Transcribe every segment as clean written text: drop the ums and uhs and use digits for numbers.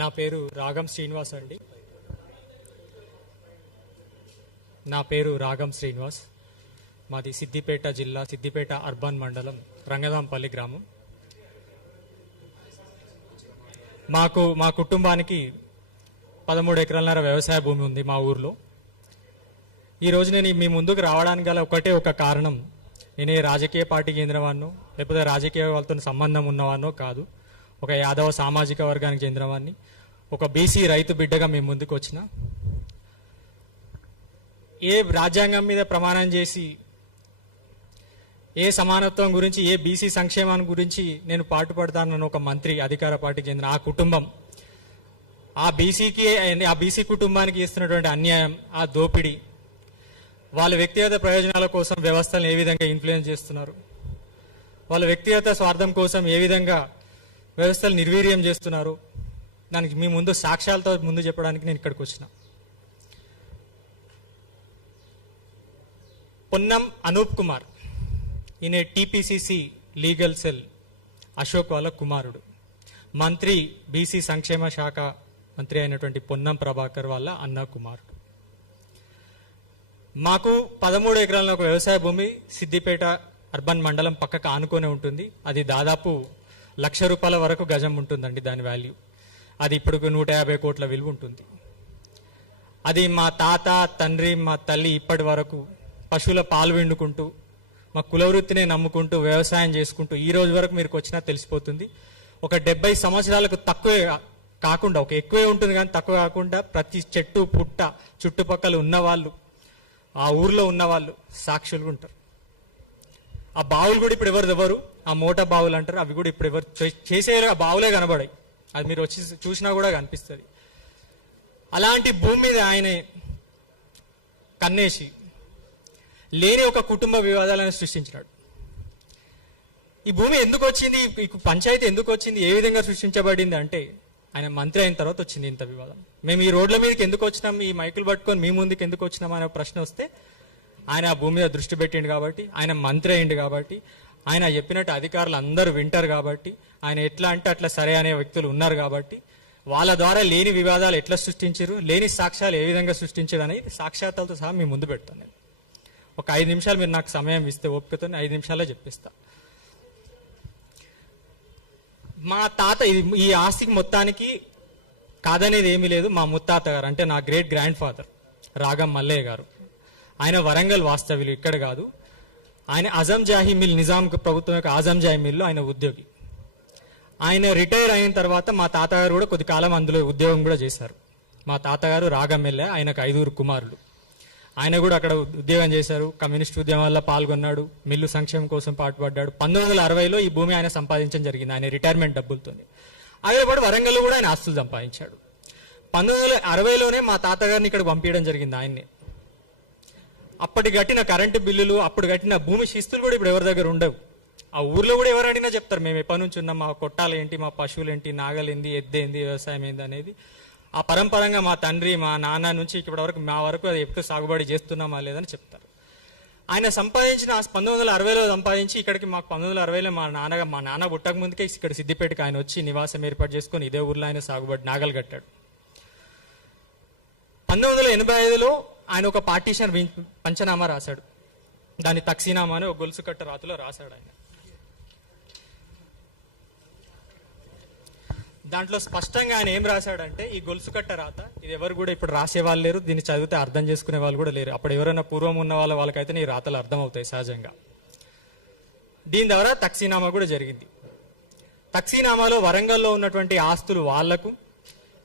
నా పేరు రాగం శ్రీనివాస్ అండి. నా పేరు రాగం శ్రీనివాస్. మాది సిద్దిపేట జిల్లా, సిద్దిపేట అర్బన్ మండలం, రంగదాంపల్లి గ్రామం. మా కుటుంబానికి 13 ఎకరాలన్నర వ్యవసాయ భూమి ఉంది మా ఊర్లో. ఈరోజు నేను మీ ముందుకు రావడానికి గల ఒక కారణం, నేనే రాజకీయ పార్టీకి చెందినవాడినో లేకపోతే రాజకీయ వాళ్ళతో సంబంధం ఉన్నవాడినో కాదు. ఒక యాదవ సామాజిక వర్గానికి చెందినవాడిని, ఒక బీసీ రైతు బిడ్డగా మీ ముందుకు వచ్చిన. ఏ రాజ్యాంగం మీద ప్రమాణం చేసి ఏ సమానత్వం గురించి, ఏ బీసీ సంక్షేమాన్ని గురించి నేను పాటుపడతానన్న ఒక మంత్రి, అధికార పార్టీకి చెందిన ఆ కుటుంబం ఆ బీసీ కుటుంబానికి ఇస్తున్నటువంటి అన్యాయం, ఆ దోపిడీ, వాళ్ళ వ్యక్తిగత ప్రయోజనాల కోసం వ్యవస్థలను ఏ విధంగా ఇన్ఫ్లుయెన్స్ చేస్తున్నారు, వాళ్ళ వ్యక్తిగత స్వార్థం కోసం ఏ విధంగా వ్యవస్థలు నిర్వీర్యం చేస్తున్నారు, దానికి మీ ముందు సాక్ష్యాలతో ముందు చెప్పడానికి నేను ఇక్కడికి వచ్చిన. పొన్నం అనూప్ కుమార్, ఈయన టీపీసీసీ లీగల్ సెల్ అశోక్ వాళ్ళ కుమారుడు. మంత్రి, బీసీ సంక్షేమ శాఖ మంత్రి అయినటువంటి పొన్నం ప్రభాకర్ వాళ్ళ అన్న కుమారుడు. మాకు 13 ఎకరాల ఒక వ్యవసాయ భూమి సిద్దిపేట అర్బన్ మండలం పక్కకు ఆనుకొని ఉంటుంది. అది దాదాపు ₹1,00,000 వరకు గజం ఉంటుందండి దాని వాల్యూ. అది ఇప్పుడు 150 కోట్ల విలువ ఉంటుంది. అది మా తాత, తండ్రి, మా తల్లి ఇప్పటి వరకు పశువుల పాలు విండుకుంటూ, మా కులవృత్తిని నమ్ముకుంటూ, వ్యవసాయం చేసుకుంటూ ఈ రోజు వరకు మీరు వచ్చినా తెలిసిపోతుంది. ఒక 70 సంవత్సరాలకు తక్కువే కాకుండా, ఒక ఎక్కువే ఉంటుంది కానీ తక్కువ కాకుండా, ప్రతి చెట్టు పుట్ట చుట్టుపక్కల ఉన్నవాళ్ళు, ఆ ఊర్లో ఉన్నవాళ్ళు సాక్షులుగా ఉంటారు. ఆ బావులు కూడా ఇప్పుడు ఎవరు ఆ మోటా బావులు అంటారు, అవి కూడా ఇప్పుడు ఎవరు చేసే ఆ బావులే కనబడాయి. అది మీరు వచ్చి చూసినా కూడా కనిపిస్తుంది. అలాంటి భూమి మీద ఆయన కన్నేసి లేని ఒక కుటుంబ వివాదాలను సృష్టించినాడు. ఈ భూమి ఎందుకు వచ్చింది, ఈ పంచాయతీ ఎందుకు వచ్చింది, ఏ విధంగా సృష్టించబడింది అంటే, ఆయన మంత్రి అయిన తర్వాత వచ్చింది ఇంత వివాదం. మేము ఈ రోడ్ల మీదకి ఎందుకు వచ్చినాం, ఈ మైకులు పట్టుకొని మీ ముందుకు ఎందుకు వచ్చినాం అనే ప్రశ్న వస్తే, ఆయన ఆ భూమి మీద దృష్టి పెట్టిండు కాబట్టి, ఆయన మంత్రి అయిండు కాబట్టి, ఆయన చెప్పినట్టు అధికారులు అందరూ వింటారు కాబట్టి, ఆయన ఎట్లా అంటే అట్లా సరే అనే వ్యక్తులు ఉన్నారు కాబట్టి, వాళ్ళ ద్వారా లేని వివాదాలు ఎట్లా సృష్టించారు, లేని సాక్ష్యాలు ఏ విధంగా సృష్టించారు అనేది సాక్ష్యాలతో సహా మీ ముందు పెడతాను. నేను ఒక 5 నిమిషాలు మీరు నాకు సమయం ఇస్తే ఓపికతో 5 నిమిషాల్లో చెప్పిస్తా. మా తాత ఈ ఆస్తికి మొత్తానికి కాదనేది ఏమీ లేదు. మా ముత్తాత గారు అంటే నా గ్రేట్ గ్రాండ్ ఫాదర్ రాగం మల్లయ్య గారు, ఆయన వరంగల్ వాస్తవ్యులు, ఇక్కడ కాదు. ఆయన అజంజాహీ మిల్, నిజాం ప్రభుత్వం యొక్క అజంజాహీ మిల్లో ఆయన ఉద్యోగి. ఆయన రిటైర్ అయిన తర్వాత మా తాతగారు కూడా కొద్ది కాలం అందులో ఉద్యోగం కూడా చేశారు. మా తాతగారు రాగం ఎమ్మెల్యే, ఆయనకు 5 కుమారులు. ఆయన కూడా అక్కడ ఉద్యోగం చేశారు, కమ్యూనిస్ట్ ఉద్యమాల్లో పాల్గొన్నాడు, మిల్లు సంక్షేమం కోసం పాటుపడ్డాడు. 1960లో ఈ భూమి ఆయన సంపాదించడం జరిగింది ఆయన రిటైర్మెంట్ డబ్బులతో. ఆయన పాటు వరంగల్లో కూడా ఆయన ఆస్తులు సంపాదించాడు. 1960లోనే మా తాతగారిని ఇక్కడ పంపించడం జరిగింది ఆయన్ని. అప్పటి కట్టిన కరెంటు బిల్లులు, అప్పుడు కట్టిన భూమి శిస్తులు కూడా ఇప్పుడు ఎవరి దగ్గర ఉండవు. ఆ ఊర్లో కూడా ఎవరు అడిగినా చెప్తారు, మేము ఎప్పటి నుంచి ఉన్నాం, మా కొట్టాలు ఏంటి, మా పశువులు ఏంటి, నాగలేంది, ఎద్దేంది, వ్యవసాయం ఏంది అనేది. ఆ పరంపరంగా మా తండ్రి, మా నాన్న నుంచి ఇప్పటి వరకు మా వరకు అది ఎప్పుడు సాగుబడి చేస్తున్నామా లేదని చెప్తారు. ఆయన సంపాదించిన 1960లో సంపాదించి ఇక్కడికి మాకు 1960లో మా నాన్న పుట్టక ముందుకే ఇక్కడ సిద్దిపేటకి ఆయన వచ్చి నివాసం ఏర్పాటు చేసుకుని ఇదే ఊర్లో ఆయన సాగుబడి నాగలు కట్టాడు. 1985లో ఆయన ఒక పార్టీషన్ పంచనామా రాశాడు. దాని తక్సీనామా అని ఒక గొలుసు కట్ట రాతిలో రాశాడు ఆయన. దాంట్లో స్పష్టంగా ఆయన ఏం రాశాడంటే, ఈ గొలుసు కట్ట రాత ఇది ఎవరు కూడా ఇప్పుడు రాసేవాళ్ళు లేరు, దీన్ని చదివితే అర్థం చేసుకునే వాళ్ళు కూడా లేరు. అప్పుడు ఎవరైనా పూర్వం ఉన్న వాళ్ళకైతే ఈ రాతలు అర్థం అవుతాయి సహజంగా. దీని ద్వారా తక్సీనామా కూడా జరిగింది. తక్సీనామాలో వరంగల్లో ఉన్నటువంటి ఆస్తులు వాళ్లకు,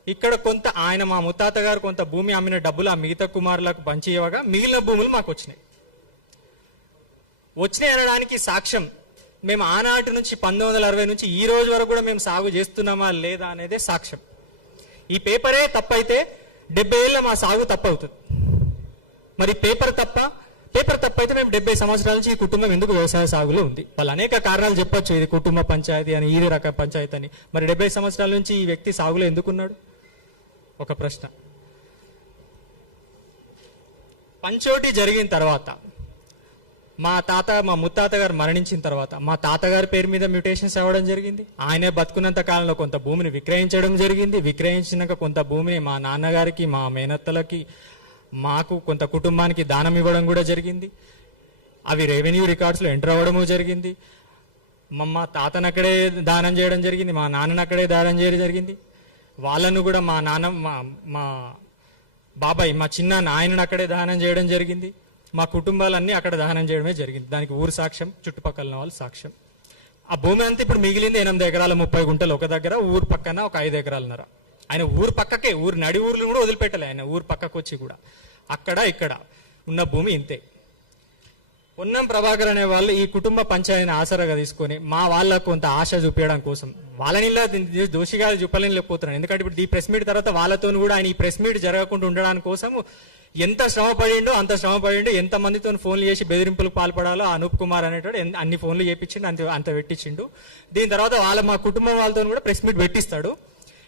ఇక్కడ కొంత ఆయన మా ముత్తాత గారు కొంత భూమి అమ్మిన డబ్బులు ఆ మిగతా కుమారులకు పంచి ఇవ్వగా మిగిలిన భూములు మాకు వచ్చినాయి అనడానికి సాక్ష్యం, మేము ఆనాటి నుంచి 1960 నుంచి ఈ రోజు వరకు కూడా మేము సాగు చేస్తున్నామా లేదా అనేదే సాక్ష్యం. ఈ పేపరే తప్పైతే 70 ఏళ్ళ మా సాగు తప్పవుతుంది. మరి పేపర్ తప్పైతే మేము 70 సంవత్సరాల నుంచి ఈ కుటుంబం ఎందుకు వ్యవసాయ సాగులో ఉంది? వాళ్ళు అనేక కారణాలు చెప్పొచ్చు, ఇది కుటుంబ పంచాయతీ అని, ఇది రకం పంచాయతీ అని. మరి 70 సంవత్సరాల నుంచి ఈ వ్యక్తి సాగులో ఎందుకున్నాడు? ఒక ప్రశ్న. పంచోటి జరిగిన తర్వాత మా ముత్తాత గారు మరణించిన తర్వాత మా తాతగారి పేరు మీద మ్యూటేషన్స్ అవ్వడం జరిగింది. ఆయనే బతుకున్నంత కాలంలో కొంత భూమిని విక్రయించడం జరిగింది. విక్రయించినాక కొంత భూమిని మా నాన్నగారికి, మా మేనత్తలకి, మాకు, కొంత కుటుంబానికి దానం ఇవ్వడం కూడా జరిగింది. అవి రెవెన్యూ రికార్డ్స్లో ఎంటర్ అవ్వడము జరిగింది. మా తాతను అక్కడే దానం చేయడం జరిగింది, మా నాన్నను అక్కడే దానం చేయడం జరిగింది. వాళ్ళను కూడా మా నాన్న మా బాబాయ్, మా చిన్న ఆయనను అక్కడే దానం చేయడం జరిగింది. మా కుటుంబాలన్నీ అక్కడ దహనం చేయడమే జరిగింది. దానికి ఊరు సాక్ష్యం, చుట్టుపక్కల వాళ్ళు సాక్ష్యం. ఆ భూమి అంతా ఇప్పుడు మిగిలింది 8 ఎకరాల 30 గుంటలు ఒక దగ్గర, ఊరు పక్కన ఒక 5 ఎకరాలన్నర. ఆయన ఊరు పక్కకే, ఊరు నడి ఊర్లు కూడా వదిలిపెట్టలే. ఆయన ఊరు పక్కకు వచ్చి కూడా అక్కడ ఇక్కడ ఉన్న భూమి ఇంతే. పొన్నం ప్రభాకర్ అనే వాళ్ళు ఈ కుటుంబ పంచాయతీని ఆసరాగా తీసుకొని మా వాళ్ళకు కొంత ఆశ చూపించడం కోసం వాళ్ళని దోషిగా చూపలేకపోతున్నాను. ఎందుకంటే ఇప్పుడు ఈ ప్రెస్ మీట్ తర్వాత వాళ్ళతో కూడా ఆయన ఈ ప్రెస్ మీట్ జరగకుండా ఉండడానికి కోసం ఎంత శ్రమ పడిండో అంత శ్రమ పడిండో, ఎంత మందితో ఫోన్లు చేసి బెదిరింపులకు పాల్పడాలో అనూప్ కుమార్ అనేటోడు అన్ని ఫోన్లు చేపించిండు, అంత పెట్టించిండు. దీని తర్వాత మా కుటుంబం వాళ్ళతో కూడా ప్రెస్ మీట్ పెట్టిస్తాడు.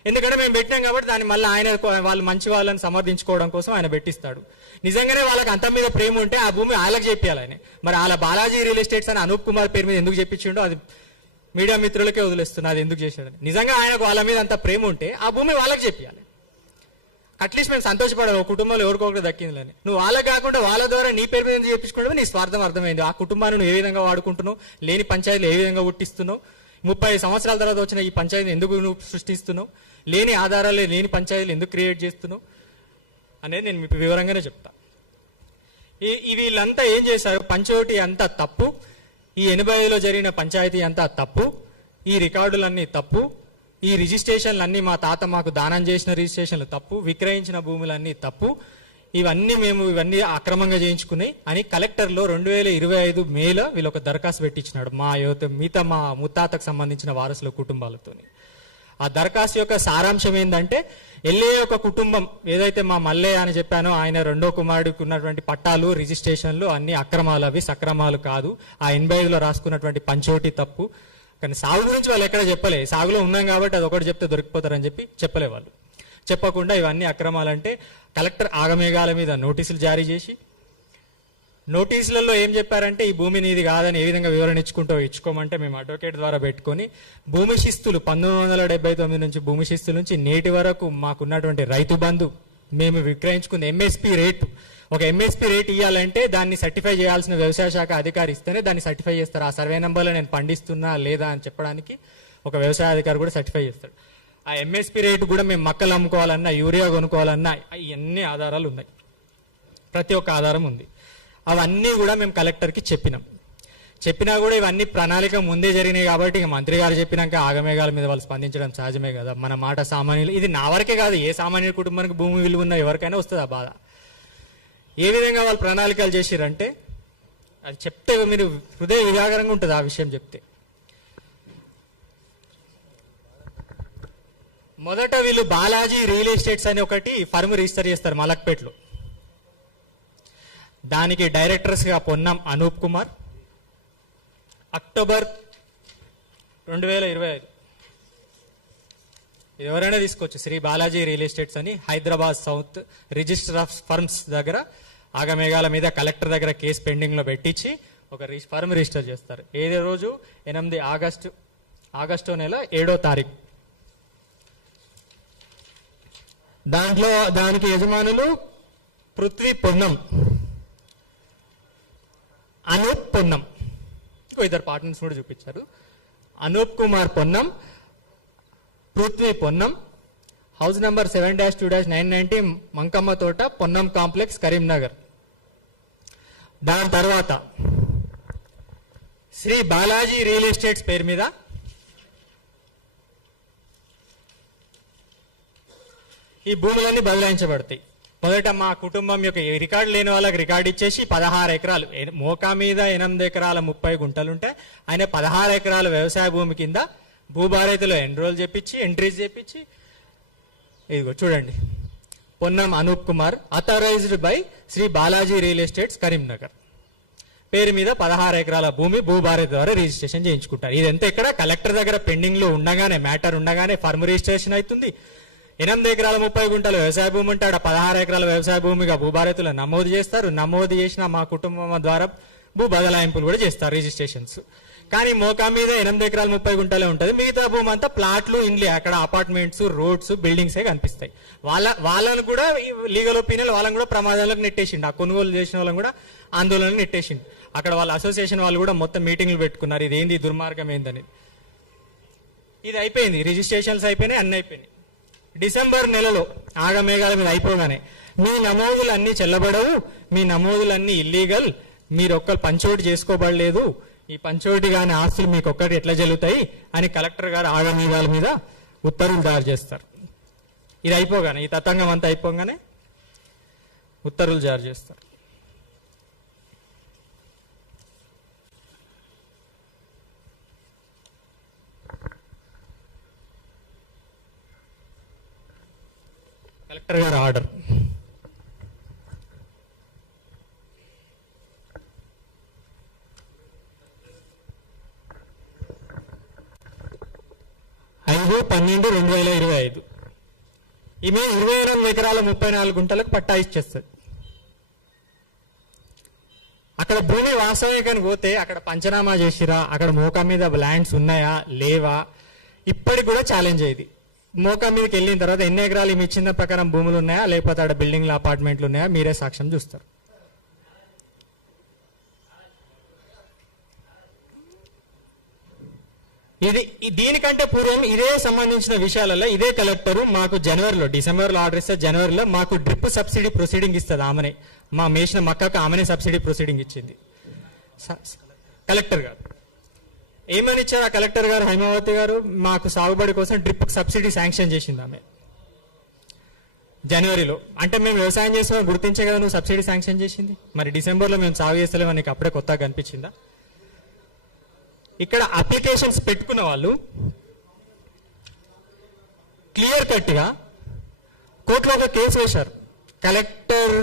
ఎందుకంటే మేము పెట్టినాం కాబట్టి దాన్ని మళ్ళీ ఆయన వాళ్ళు మంచి వాళ్ళని సమర్థించుకోవడం కోసం ఆయన పెట్టిస్తాడు. నిజంగానే వాళ్ళకి అంత మీద ప్రేమ ఉంటే ఆ భూమి వాళ్ళకి చెప్పాలి ఆయన. మరి వాళ్ళ బాలాజీ రియల్ ఎస్టేట్స్ అని అనూప్ కుమార్ పేరు మీద ఎందుకు చెప్పించిండో అది మీడియా మిత్రులకే వదిలేస్తున్నా, అది ఎందుకు చేశాడని. నిజంగా ఆయనకు వాళ్ళ మీద అంత ప్రేమ ఉంటే ఆ భూమి వాళ్ళకి చెప్పాలి. అట్లీస్ట్ మేము సంతోషపడాలి, ఒక కుటుంబంలో ఎవరికొకరు దక్కిందని. నువ్వు వాళ్ళకి కాకుండా వాళ్ళ ద్వారా నీ పేరు మీద ఎందుకు చెప్పించుకోవడం, నీ స్వార్థం అర్థమైంది. ఆ కుటుంబాన్ని నువ్వు ఏ విధంగా వాడుకుంటున్నావు, లేని పంచాయతీలు ఏ విధంగా పుట్టిస్తున్నావు, 30 సంవత్సరాల తర్వాత వచ్చిన ఈ పంచాయతీని ఎందుకు నువ్వు సృష్టిస్తున్నావు, లేని ఆధారాలు లేని పంచాయతీలు ఎందుకు క్రియేట్ చేస్తున్నావు అనేది నేను మీకు వివరంగానే చెప్తా. వీళ్ళంతా ఏం చేశారు, పంచోటి అంతా తప్పు, ఈ 85లో జరిగిన పంచాయతీ అంతా తప్పు, ఈ రికార్డులన్నీ తప్పు, ఈ రిజిస్ట్రేషన్లు అన్నీ మా తాత మాకు దానం చేసిన రిజిస్ట్రేషన్లు తప్పు, విక్రయించిన భూములన్నీ తప్పు, ఇవన్నీ అక్రమంగా చేయించుకున్నాయి అని కలెక్టర్లో 2025 మేలో వీళ్ళు ఒక దరఖాస్తు పెట్టించినాడు మిగతా మా ముత్తాతకు సంబంధించిన వారసుల కుటుంబాలతోని. ఆ దరఖాస్తు యొక్క సారాంశం ఏంటంటే, ఒక కుటుంబం ఏదైతే మా మల్లయ్య అని చెప్పానో ఆయన రెండో కుమారుడికి ఉన్నటువంటి పట్టాలు, రిజిస్ట్రేషన్లు అన్ని అక్రమాలు, అవి సక్రమాలు కాదు. ఆ 85లో రాసుకున్నటువంటి పంచోటి తప్పు. కానీ సాగు గురించి వాళ్ళు ఎక్కడ చెప్పలే. సాగులో ఉన్నాం కాబట్టి అది ఒకటి చెప్తే దొరికిపోతారని చెప్పి చెప్పలే వాళ్ళు. చెప్పకుండా ఇవన్నీ అక్రమాలంటే కలెక్టర్ ఆగమేఘాల మీద నోటీసులు జారీ చేసి, నోటీసులలో ఏం చెప్పారంటే ఈ భూమి నీది కాదని ఏ విధంగా వివరణ ఇచ్చుకోమంటే మేము అడ్వకేట్ ద్వారా పెట్టుకొని భూమి శిస్తులు 1979 నుంచి భూమి శిస్తుల నుంచి నేటి వరకు మాకున్నటువంటి రైతు బంధు, మేము విక్రయించుకున్న ఎంఎస్పీ రేటు, ఒక ఎంఎస్పీ రేట్ ఇవ్వాలంటే దాన్ని సర్టిఫై చేయాల్సిన వ్యవసాయ శాఖ అధికారి ఇస్తేనే దాన్ని సర్టిఫై చేస్తారు. ఆ సర్వే నెంబర్లో నేను పండిస్తున్నా లేదా అని చెప్పడానికి ఒక వ్యవసాయ అధికారి కూడా సర్టిఫై చేస్తాడు. ఆ ఎంఎస్పీ రేటు కూడా మేము మక్కలు అమ్ముకోవాలన్నా, యూరియా కొనుక్కోవాలన్నా ఇవన్నీ ఆధారాలు ఉన్నాయి, ప్రతి ఒక్క ఆధారం ఉంది. అవన్నీ కూడా మేము కలెక్టర్కి చెప్పినా కూడా ఇవన్నీ ప్రణాళిక ముందే జరిగినాయి కాబట్టి ఇక మంత్రి గారు చెప్పినాక ఆగమేఘాల మీద వాళ్ళు స్పందించడం సహజమే కదా. మన మాట సామాన్యులు, ఇది నా వరకే కాదు, ఏ సామాన్య కుటుంబానికి భూమి విలువ ఉన్న ఎవరికైనా వస్తుంది ఆ బాధ. ఏ విధంగా వాళ్ళు ప్రణాళికలు చేసిరంటే అది చెప్తే మీరు హృదయ విధాకరంగా ఉంటుంది ఆ విషయం చెప్తే. మొదట వీళ్ళు బాలాజీ రియల్ ఎస్టేట్స్ అని ఒకటి ఫర్మ్ రిజిస్టర్ చేస్తారు మలక్పేటలో. దానికి డైరెక్టర్స్గా పొన్నం అనూప్ కుమార్. అక్టోబర్ 2025 ఎవరైనా తీసుకోవచ్చు, శ్రీ బాలాజీ రియల్ ఎస్టేట్స్ అని Hyderabad south register of firms దగ్గర ఆగమేఘాల మీద కలెక్టర్ దగ్గర కేసు పెండింగ్లో పెట్టించి ఒక ఫర్మ్ రిజిస్టర్ చేస్తారు. ఏదే రోజు 8 ఆగస్టు నెల 7వ తారీఖు. దానికి యజమానులు పృథ్వీ పొన్నం, అనూప్ పొన్నం, ఇంకో 2 పార్ట్నర్స్ కూడా చూపించారు. అనూప్ కుమార్ పొన్నం, పృథ్వీ పొన్నం, హౌస్ నంబర్ 7-2-990 మంకమ్మ తోట, పొన్నం కాంప్లెక్స్, కరీంనగర్. దాని తర్వాత శ్రీ బాలాజీ రియల్ ఎస్టేట్స్ పేరు మీద ఈ భూములన్నీ బదలాయించబడతాయి. మొదట మా కుటుంబం యొక్క రికార్డు లేని వాళ్ళకి రికార్డు ఇచ్చేసి 16 ఎకరాలు, మోకా మీద 8 ఎకరాల 30 గుంటలుంటే ఆయన 16 ఎకరాల వ్యవసాయ భూమి కింద భూభారతిలో ఎంట్రీస్ చేపించి ఇదిగో చూడండి, Ponnam Anoop Kumar authorized by Shri Balaji real estates Karimnagar పేరు మీద 16 ఎకరాల భూమి భూభారతి ద్వారా రిజిస్ట్రేషన్ చేయించుకుంటారు. ఇదంతా ఇక్కడ కలెక్టర్ దగ్గర పెండింగ్ లో ఉండగానే, మ్యాటర్ ఉండగానే ఫర్మ్ రిజిస్ట్రేషన్ అవుతుంది. 8 ఎకరాల 30 గుంటల వ్యవసాయ భూమి ఉంటే 16 ఎకరాల వ్యవసాయ భూమిగా భూభారతిలో నమోదు చేస్తారు. నమోదు చేసిన మా కుటుంబం ద్వారా భూ బదలాయింపులు కూడా చేస్తారు రిజిస్ట్రేషన్స్. కానీ మోకా మీద 8 ఎకరాలు 30 గుంటలే ఉంటుంది. మిగతా భూమి అంతా ప్లాట్లు, ఇండ్లే, అక్కడ అపార్ట్మెంట్స్, రోడ్స్, బిల్డింగ్సే కనిపిస్తాయి. వాళ్ళను కూడా లీగల్ ఒపీనియన్ వాళ్ళని కూడా ప్రమాదాలకు నెట్టేసిండు. ఆ కొనుగోలు చేసిన వాళ్ళని కూడా ఆందోళనకు నెట్టేసిండు. అక్కడ వాళ్ళ అసోసియేషన్ వాళ్ళు కూడా మొత్తం మీటింగ్లు పెట్టుకున్నారు, ఇది ఏంది దుర్మార్గం ఏందని. ఇది అయిపోయింది, రిజిస్ట్రేషన్స్ అయిపోయినాయి, అన్నీ అయిపోయినాయి. డిసెంబర్ నెలలో ఆగమేఘాల మీద అయిపోగానే మీ నమోదులు అన్నీ చెల్లబడవు, మీ నమోదులన్నీ ఇల్లీగల్, మీరు ఒక్కరు పంచోటి చేసుకోబడలేదు, ఈ పంచోటి కాని ఆస్తులు మీకు ఒక్కటి ఎట్లా జరుగుతాయి అని కలెక్టర్ గారు ఆగమేఘాల మీద ఉత్తర్వులు జారీ చేస్తారు. ఇది అయిపోగానే, ఈ తతంగం అంతా అయిపోగానే ఉత్తర్వులు జారీ చేస్తారు. కలెక్టర్ గారు ఆర్డర్. ఐదు 12/2025 ఈమె 28 ఎకరాల 34 గుంటలకు పట్టా ఇచ్చేస్తుంది. అక్కడ భూమి వాస్తవికానికి పోతే అక్కడ పంచనామా చేసిరా, అక్కడ మోకా మీద ల్యాండ్స్ ఉన్నాయా లేవా, ఇప్పటికి కూడా ఛాలెంజ్ అయ్యింది. మోకా మీదకి వెళ్ళిన తర్వాత ఎన్ని ఎకరాలు ఈమె ఇచ్చిన ప్రకారం భూములు ఉన్నాయా, లేకపోతే అక్కడ బిల్డింగ్లు, అపార్ట్మెంట్లు ఉన్నాయా, మీరే సాక్ష్యం చూస్తారు. దీనికంటే పూర్వం ఇదే సంబంధించిన విషయాలలో ఇదే కలెక్టర్ మాకు జనవరిలో, డిసెంబర్లో ఆర్డర్ ఇస్తే జనవరిలో మాకు డ్రిప్ సబ్సిడీ ప్రొసీడింగ్ ఇస్తుంది. ఆమెనే మా మేసిన మక్కకు ఆమెనే సబ్సిడీ ప్రొసీడింగ్ ఇచ్చింది కలెక్టర్ గారు. ఏమని ఇచ్చారు ఆ కలెక్టర్ గారు, హైమావతి గారు, మాకు సాగుబడి కోసం డ్రిప్ సబ్సిడీ శాంక్షన్ చేసింది ఆమె జనవరిలో. అంటే మేము వ్యవసాయం చేసామని గుర్తించే కదా నువ్వు సబ్సిడీ శాంక్షన్ చేసింది. మరి డిసెంబర్లో మేము సాగు చేస్తలేమని నీకు అప్పుడే కొత్తగా కనిపించిందా? ఇక్కడ అప్లికేషన్స్ పెట్టుకున్న వాళ్ళు క్లియర్ కట్గా కోర్టులో ఒక కేసు వేశారు. కలెక్టర్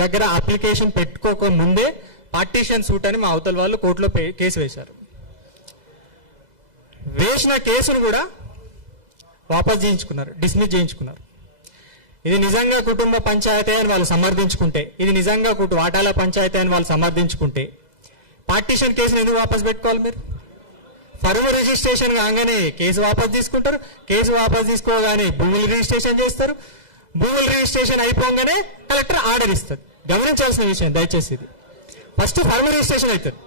దగ్గర అప్లికేషన్ పెట్టుకోక ముందే పార్టీషన్ సూట్ అని మా అవతల వాళ్ళు కోర్టులో కేసు వేశారు. వేసిన కేసును కూడా వాపస్ చేయించుకున్నారు, డిస్మిస్ చేయించుకున్నారు. ఇది నిజంగా కుటుంబ పంచాయతీ అని వాళ్ళు సమర్థించుకుంటే, ఇది నిజంగా వాటాల పంచాయతీ అని వాళ్ళు సమర్థించుకుంటే పార్టీషన్ కేసును ఎందుకు వాపస్ పెట్టుకోవాలి? మీరు ఫర్మ్ రిజిస్ట్రేషన్ కాగానే కేసు వాపస్ తీసుకుంటారు, కేసు వాపస్ తీసుకోగానే భూములు రిజిస్ట్రేషన్ చేస్తారు, భూములు రిజిస్ట్రేషన్ అయిపోగానే కలెక్టర్ ఆర్డర్ ఇస్తారు. గమనించాల్సిన విషయం దయచేసి ఇది. ఫస్ట్ ఫర్మ్ రిజిస్ట్రేషన్ అవుతుంది,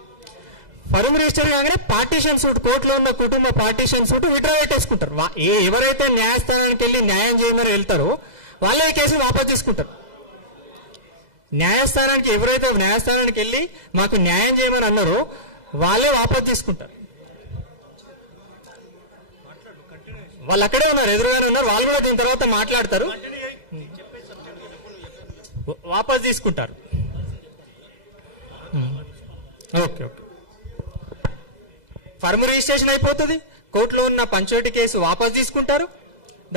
ఫర్మ్ రిజిస్టర్ కాగానే పార్టీషన్ సూట్, కోర్టులో ఉన్న కుటుంబ పార్టీషన్ సూట్ విత్డ్రా పెట్టేసుకుంటారు. ఎవరైతే న్యాయస్థానానికి వెళ్ళి న్యాయం చేయమని వెళ్తారో వాళ్ళే ఈ కేసు వాపస్ తీసుకుంటారు. ఎవరైతే న్యాయస్థానానికి వెళ్ళి మాకు న్యాయం చేయమని అన్నారో వాళ్ళే వాపస్ తీసుకుంటారు. వాళ్ళు అక్కడే ఉన్నారు, ఎదురుగానే ఉన్నారు, వాళ్ళు కూడా దీని తర్వాత మాట్లాడతారు, వాపస్ తీసుకుంటారు. ఓకే ఓకే, ఫర్మ్ రిజిస్ట్రేషన్ అయిపోతుంది, కోర్టులో ఉన్న పంచోటి కేసు వాపస్ తీసుకుంటారు,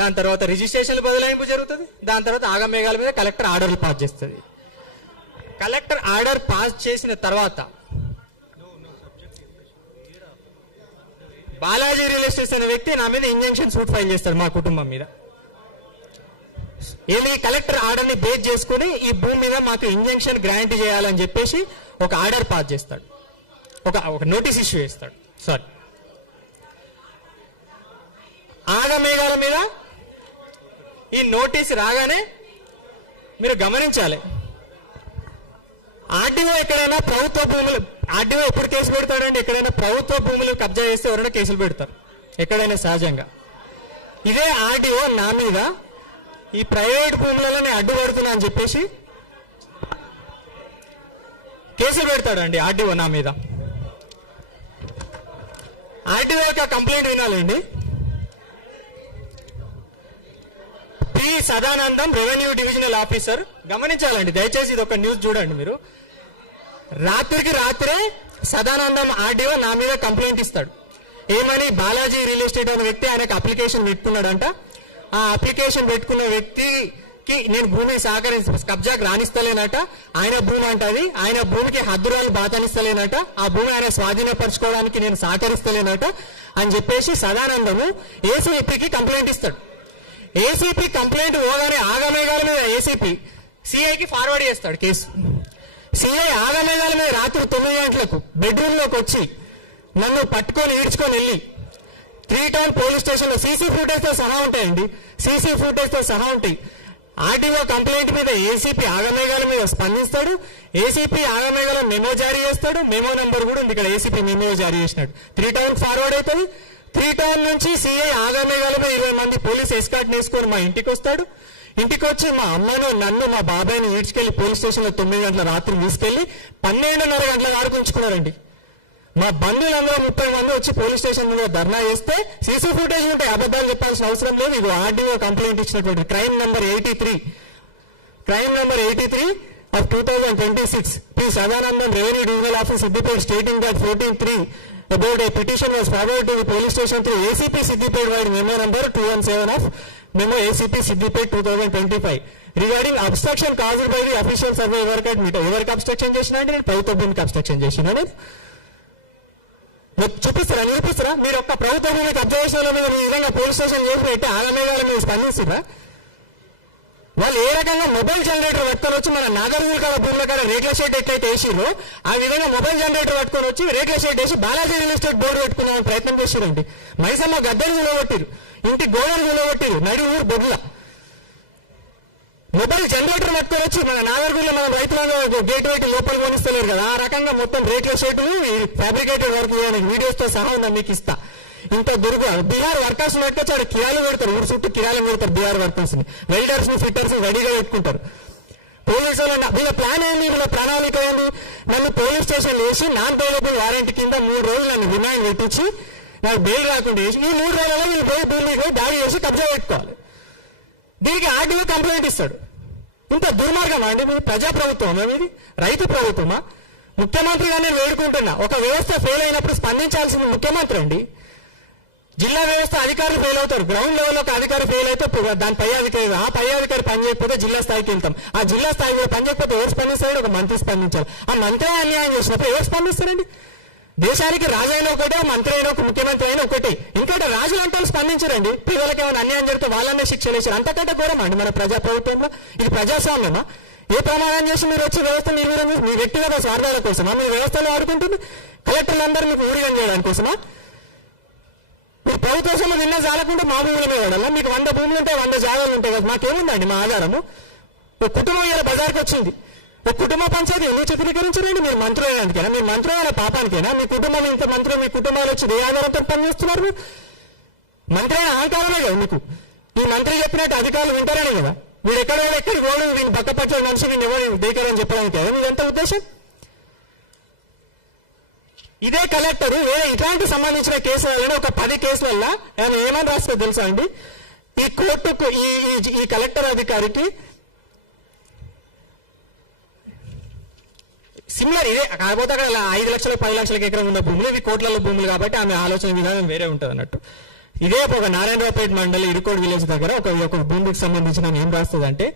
దాని తర్వాత రిజిస్ట్రేషన్ బదలాయింపు జరుగుతుంది, దాని తర్వాత ఆగమేఘాల మీద కలెక్టర్ ఆర్డర్లు పాస్ చేస్తుంది. కలెక్టర్ ఆర్డర్ పాస్ చేసిన తర్వాత బాలాజీ రియల్ ఎస్టేట్స్ అనే వ్యక్తి నా మీద ఇంజంక్షన్ సూట్ ఫైల్ చేస్తాడు మా కుటుంబం మీద. ఏమి కలెక్టర్ ఆర్డర్ని బేస్ చేసుకుని ఈ భూమి మీద మాకు ఇంజంక్షన్ గ్రాంట్ చేయాలని చెప్పేసి ఒక ఆర్డర్ పాస్ చేస్తాడు, ఒక నోటీస్ ఇష్యూ చేస్తాడు. సారీ, ఆగమేఘాల మీద ఈ నోటీస్ రాగానే మీరు గమనించాలి, ఆర్డీఓ ఎక్కడైనా ప్రభుత్వ భూములు, ఆర్డీఓ ఎప్పుడు కేసు పెడతాడండి? ఎక్కడైనా ప్రభుత్వ భూములు కబ్జా చేస్తే ఎవరైనా కేసులు పెడతారు ఎక్కడైనా సహజంగా. ఇదే ఆర్డీఓ నా మీద ఈ ప్రైవేట్ భూములలో నేను అడ్డుపడుతున్నా అని చెప్పేసి కేసులు పెడతాడండి ఆర్డీఓ నా మీద. ఆర్డీఓ యొక్క కంప్లైంట్ వినాలండి. P Sadanandam, revenue divisional officer. గమనించాలండి దయచేసి, ఇది ఒక న్యూస్ చూడండి మీరు. రాత్రికి రాత్రే సదానందం ఆర్డీఓ నా మీద కంప్లైంట్ ఇస్తాడు. ఏమని? బాలాజీ రియల్ ఎస్టేట్ అనే వ్యక్తి ఆయనకు అప్లికేషన్ పెట్టుకున్నాడంట. ఆ అప్లికేషన్ పెట్టుకున్న వ్యక్తికి నేను భూమి కబ్జాకు రాణిస్తలేనట, ఆయన భూమి అంటది, ఆయన భూమికి హద్దురాలు బాతనిస్తలేనట, ఆ భూమి ఆయన స్వాధీనపరచుకోవడానికి నేను సహకరిస్తలేనట అని చెప్పేసి సదానందము ఏసీపీకి కంప్లైంట్ ఇస్తాడు. ఏసీపీ కంప్లైంట్ పోగానే ఆగమేఘాల మీద ఏసీపీ సిఐకి ఫార్వర్డ్ చేస్తాడు కేసు. సిఐ ఆగమేఘాల మీద రాత్రి 9 గంటలకు బెడ్రూమ్లోకి వచ్చి నన్ను పట్టుకొని ఈడ్చుకొని వెళ్ళి 3 టౌన్ పోలీస్ స్టేషన్లో సీసీ ఫుటేజ్తో సహా ఉంటాయండి, సీసీ ఫుటేజ్తో సహా ఉంటాయి. ఆర్టీఓ కంప్లైంట్ మీద ఏసీపీ ఆగమేఘాల మీద స్పందిస్తాడు, ఏసీపీ ఆగమేఘాల మెమో జారీ చేస్తాడు, మెమో నెంబర్ కూడా ఉంది ఇక్కడ, ఏసీపీ మెమో జారీ చేసినట్టు 3 టౌన్ ఫార్వర్డ్ అవుతుంది. 3 టౌన్ నుంచి సిఐ ఆగమేఘాల మీద 20 మంది పోలీస్ ఎస్కార్ట్ వేసుకొని మా ఇంటికి వస్తాడు. ఇంటికి వచ్చి మా అమ్మను నన్ను మా బాబాయ్ని ఈడ్చుకెళ్ళి పోలీస్ స్టేషన్లో 9 గంటల రాత్రి తీసుకెళ్లి 12:30 గంటల వరకు ఉంచుకున్నారండి. మా బంధువులందరూ 30 మంది వచ్చి పోలీస్ స్టేషన్ మీద ధర్నా చేస్తే సీసీ ఫుటేజ్ ఉంటాయి, అబద్ధాలు చెప్పాల్సిన అవసరం లేదు. ఇది ఆర్డీఓ కంప్లైంట్ ఇచ్చినటువంటి crime number 83 of 2026 P. Sadanandam, Revenue Divisional Office, Siddipet, stating that 14(3) about a petition was forwarded to the police station through ACP Siddipet via memo number 217 of memo ACP Siddipet 2025 regarding obstruction caused by the official survey work at meter. ఎవరికి abstraction చేసినంటే నేను ప్రభుత్వ భూమికి abstraction చేసినాను. చూపిస్తారా, నిరూపిస్తారా? మీరు ఒక్క ప్రభుత్వ భూమికి అబ్జర్వేషన్ల మీద ఈ విధంగా పోలీస్ స్టేషన్ చేసి పెట్టి ఆగమేఘాల మీద స్పందిస్తురా? వాళ్ళు ఏ రకంగా మొబైల్ జనరేటర్ పట్టుకొని వచ్చి మన నాగర్జుల కాడ భూముల కాడ రేట్ల షెడ్ ఎట్లయితే వేసిరో ఆ విధంగా మొబైల్ జనరేటర్ పట్టుకొని వచ్చి రేట్ల షెడ్ వేసి బాలాజీ రియల్ ఎస్టేట్ బోర్డు పెట్టుకునే ప్రయత్నం చేసిరండి. మైసమ్మ గద్దెని కూలగొట్టిరు, ఇంటి గోడలు కూలగొట్టిరు, నడి ఊరు బొడ్ల మొబైల్ జనరేటర్ పట్టుకొని వచ్చి మన నాగర్గుల్లో మనం రైతులను గేట్ పెట్టి లోపలికి కొనిస్తలేరు కదా, ఆ రకంగా మొత్తం రేట్ల షెడ్లు ఫ్యాబ్రికేటెడ్ వర్క్ వీడియోస్తో సహా ఉందా మీకు ఇస్తా. ఇంత దుర్గ బీహార్ వర్కర్స్ పెట్టుకొచ్చి ఆడ కిరాలు పెడతారు, ఊరు చుట్టూ కిరాలు పెడతారు. బీహార్ వర్కర్స్ ని, వెల్డర్స్ ని, ఫిట్టర్స్ ని రెడీగా పెట్టుకుంటారు. పోలీసు వీళ్ళ ప్లాన్ ఏంది, వీళ్ళ ప్రణాళిక ఏంది? నన్ను పోలీస్ స్టేషన్ వేసి నాన్ బెయిలబుల్ వారెంట్ కింద 3 రోజులు నన్ను రిమాండ్ పెట్టించి నాకు బెయిల్ రాకుండా వేసి ఈ 3 రోజులలో వీళ్ళు పోయి భూమికి పోయి దాడి చేసి కబ్జా పెట్టుకోవాలి. దీనికి ఆర్డీఓ కంప్లైంట్ ఇస్తాడు. ఇంత దుర్మార్గమా అండి? మీరు ప్రజాప్రభుత్వమా? మీది రైతు ప్రభుత్వమా? ముఖ్యమంత్రిగా నేను వేడుకుంటున్నా, ఒక వ్యవస్థ ఫెయిల్ అయినప్పుడు స్పందించాల్సింది ముఖ్యమంత్రి అండి. జిల్లా వ్యవస్థ అధికారులు ఫెయిల్ అవుతారు, గ్రౌండ్ లెవెల్లో ఒక అధికారి ఫెయిల్ అయితే దాని పై అధికారి, ఆ పై అధికారి పని చేయకపోతే జిల్లా స్థాయికి వెళ్తాం. ఆ జిల్లా స్థాయికి పని చేయకపోతే ఎవరు స్పందిస్తాడు? ఒక మంత్రి స్పందించాలి. ఆ మంత్రి అన్యాయం చేసినప్పుడు ఎవరు స్పందిస్తారండి? దేశానికి రాజు అయినా ఒకటే, మంత్రి అయినా ఒక, ముఖ్యమంత్రి అయినా ఒకటే. ఇంకంటే రాజులు అంటే స్పందించరండి. పిల్లలకి ఏమైనా అన్యాయం జరిగితే వాళ్ళనే శిక్షలు వేసారు. అంతకంటే ఘోరం అండి మన ప్రజాప్రభుత్వంలో. ఇది ప్రజాస్వామ్యమా? ఏ ప్రమాణం చేసి మీరు వచ్చి వ్యవస్థ నిర్వీర్యం మీ వ్యక్తిగత స్వార్థాల కోసమా? మీ వ్యవస్థలో ఆడుకుంటుంది కలెక్టర్లందరూ మీకు ఊడిగం చేయడానికి కోసమా? మీరు ప్రభుత్వ సొమ్ము నిన్న చాలకుండా మా భూముల మీద వాడాలా? మీకు 100 భూములు ఉంటాయి, 100 జాగాలు ఉంటాయి కదా, మాకేముందండి మా ఆధారము? ఒక కుటుంబం ఇలా బజార్కి వచ్చింది, ఒక కుటుంబ పంచాయతీ ఎందుకు చిత్రీకరించండి? మీరు మంత్రులు అయినందుకేనా? మీ మంత్రులు అయిన పాపానికేనా? మీ కుటుంబం ఇంత మంత్రులు, మీ కుటుంబాలు వచ్చి ఏ ఆధారంతో పనిచేస్తున్నారు? మంత్రి అయిన అహంకారమే కదా మీకు. ఈ మంత్రి చెప్పినట్టు అధికారులు వింటారనే కదా. వీడు ఎక్కడికి పోడు, వీళ్ళు పక్కపచ్చ మనిషి, వీళ్ళు ఎవరు దేకరని చెప్పడానికి కదా మీ ఎంత ఉద్దేశం? ఇదే కలెక్టర్ ఇట్లాంటి సంబంధించిన కేసులలో ఒక 10 కేసులలో ఆయన ఏమని రాస్తుందో తెలుసా అండి? ఈ కోర్టుకు ఈ కలెక్టర్ అధికారికి సిమిలర్ ఇదే, కాకపోతే అక్కడ 5 లక్షలు 10 లక్షల ఎకరం ఉన్న భూములు, ఇవి కోట్లలో భూములు కాబట్టి ఆమె ఆలోచన విధానం వేరే ఉంటుంది అన్నట్టు. ఇదే ఒక నారాయణరావుపేట మండలి ఇరుకోడ్ విలేజ్ దగ్గర ఒక భూమికి సంబంధించిన ఏం రాస్తుంది అంటే,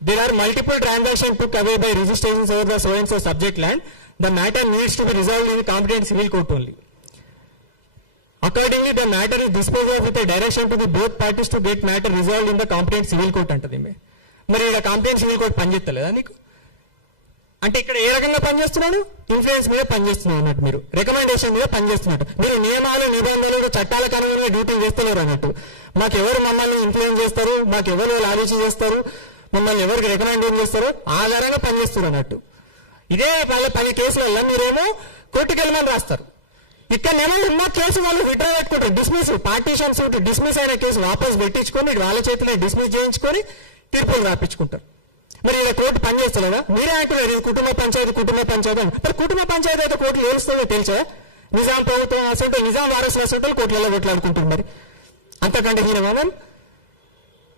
there are multiple transactions took away by registrations over the so and so subject land. The matter needs to be resolved in the competent civil court only. Accordingly, the matter is disposed of with a direction to the both parties to get matter resolved in the competent civil court అంటది. మరి ఇక్కడ competent civil court పనిచేస్తలేదా నీకు? అంటే ఇక్కడ ఏ రకంగా పనిచేస్తున్నాడు? Influence మీద పనిచేస్తున్నాడు అన్నట్టు, మీరు రికమెండేషన్ మీద పనిచేస్తున్నట్టు, మీరు నియమాలు నిబంధనలు చట్టాలకు అనుగుణంగా డ్యూటీ చేస్తలేరు అన్నట్టు. మాకెవరు మమ్మల్ని ఇన్ఫ్లుయెన్స్ చేస్తారు, మాకెవరు లాలూచి చేస్తారు, మమ్మల్ని ఎవరికి రికమెండేషన్ చేస్తారు, ఆధారంగా పనిచేస్తారు అన్నట్టు. ఇదే వాళ్ళ 10 కేసులలో మీరేమో కోర్టుకు వెళ్ళమని రాస్తారు. ఇక్కడనేమో ఉన్న కేసు వాళ్ళు విడ్రా పెట్టుకుంటారు, డిస్మిస్, పార్టీషన్ సూట్ డిస్మిస్ అయిన కేసు వాపస్ పెట్టించుకొని వాళ్ళ చేతిలో డిస్మిస్ చేయించుకొని తీర్పులు రాపించుకుంటారు. మరి ఇలా కోర్టు పనిచేస్తలేదా? మీరే అంటున్నారు ఇది కుటుంబ పంచాయతీ అని. మరి కుటుంబ పంచాయతీ అయితే కోర్టులు ఏలుస్తుందో తెలుసా? నిజాం ప్రభుత్వం అసలు, నిజాం వారసులు అసలు కోర్టులలో కొట్లాడుకుంటారు. మరి అంతకంటే హీనమా?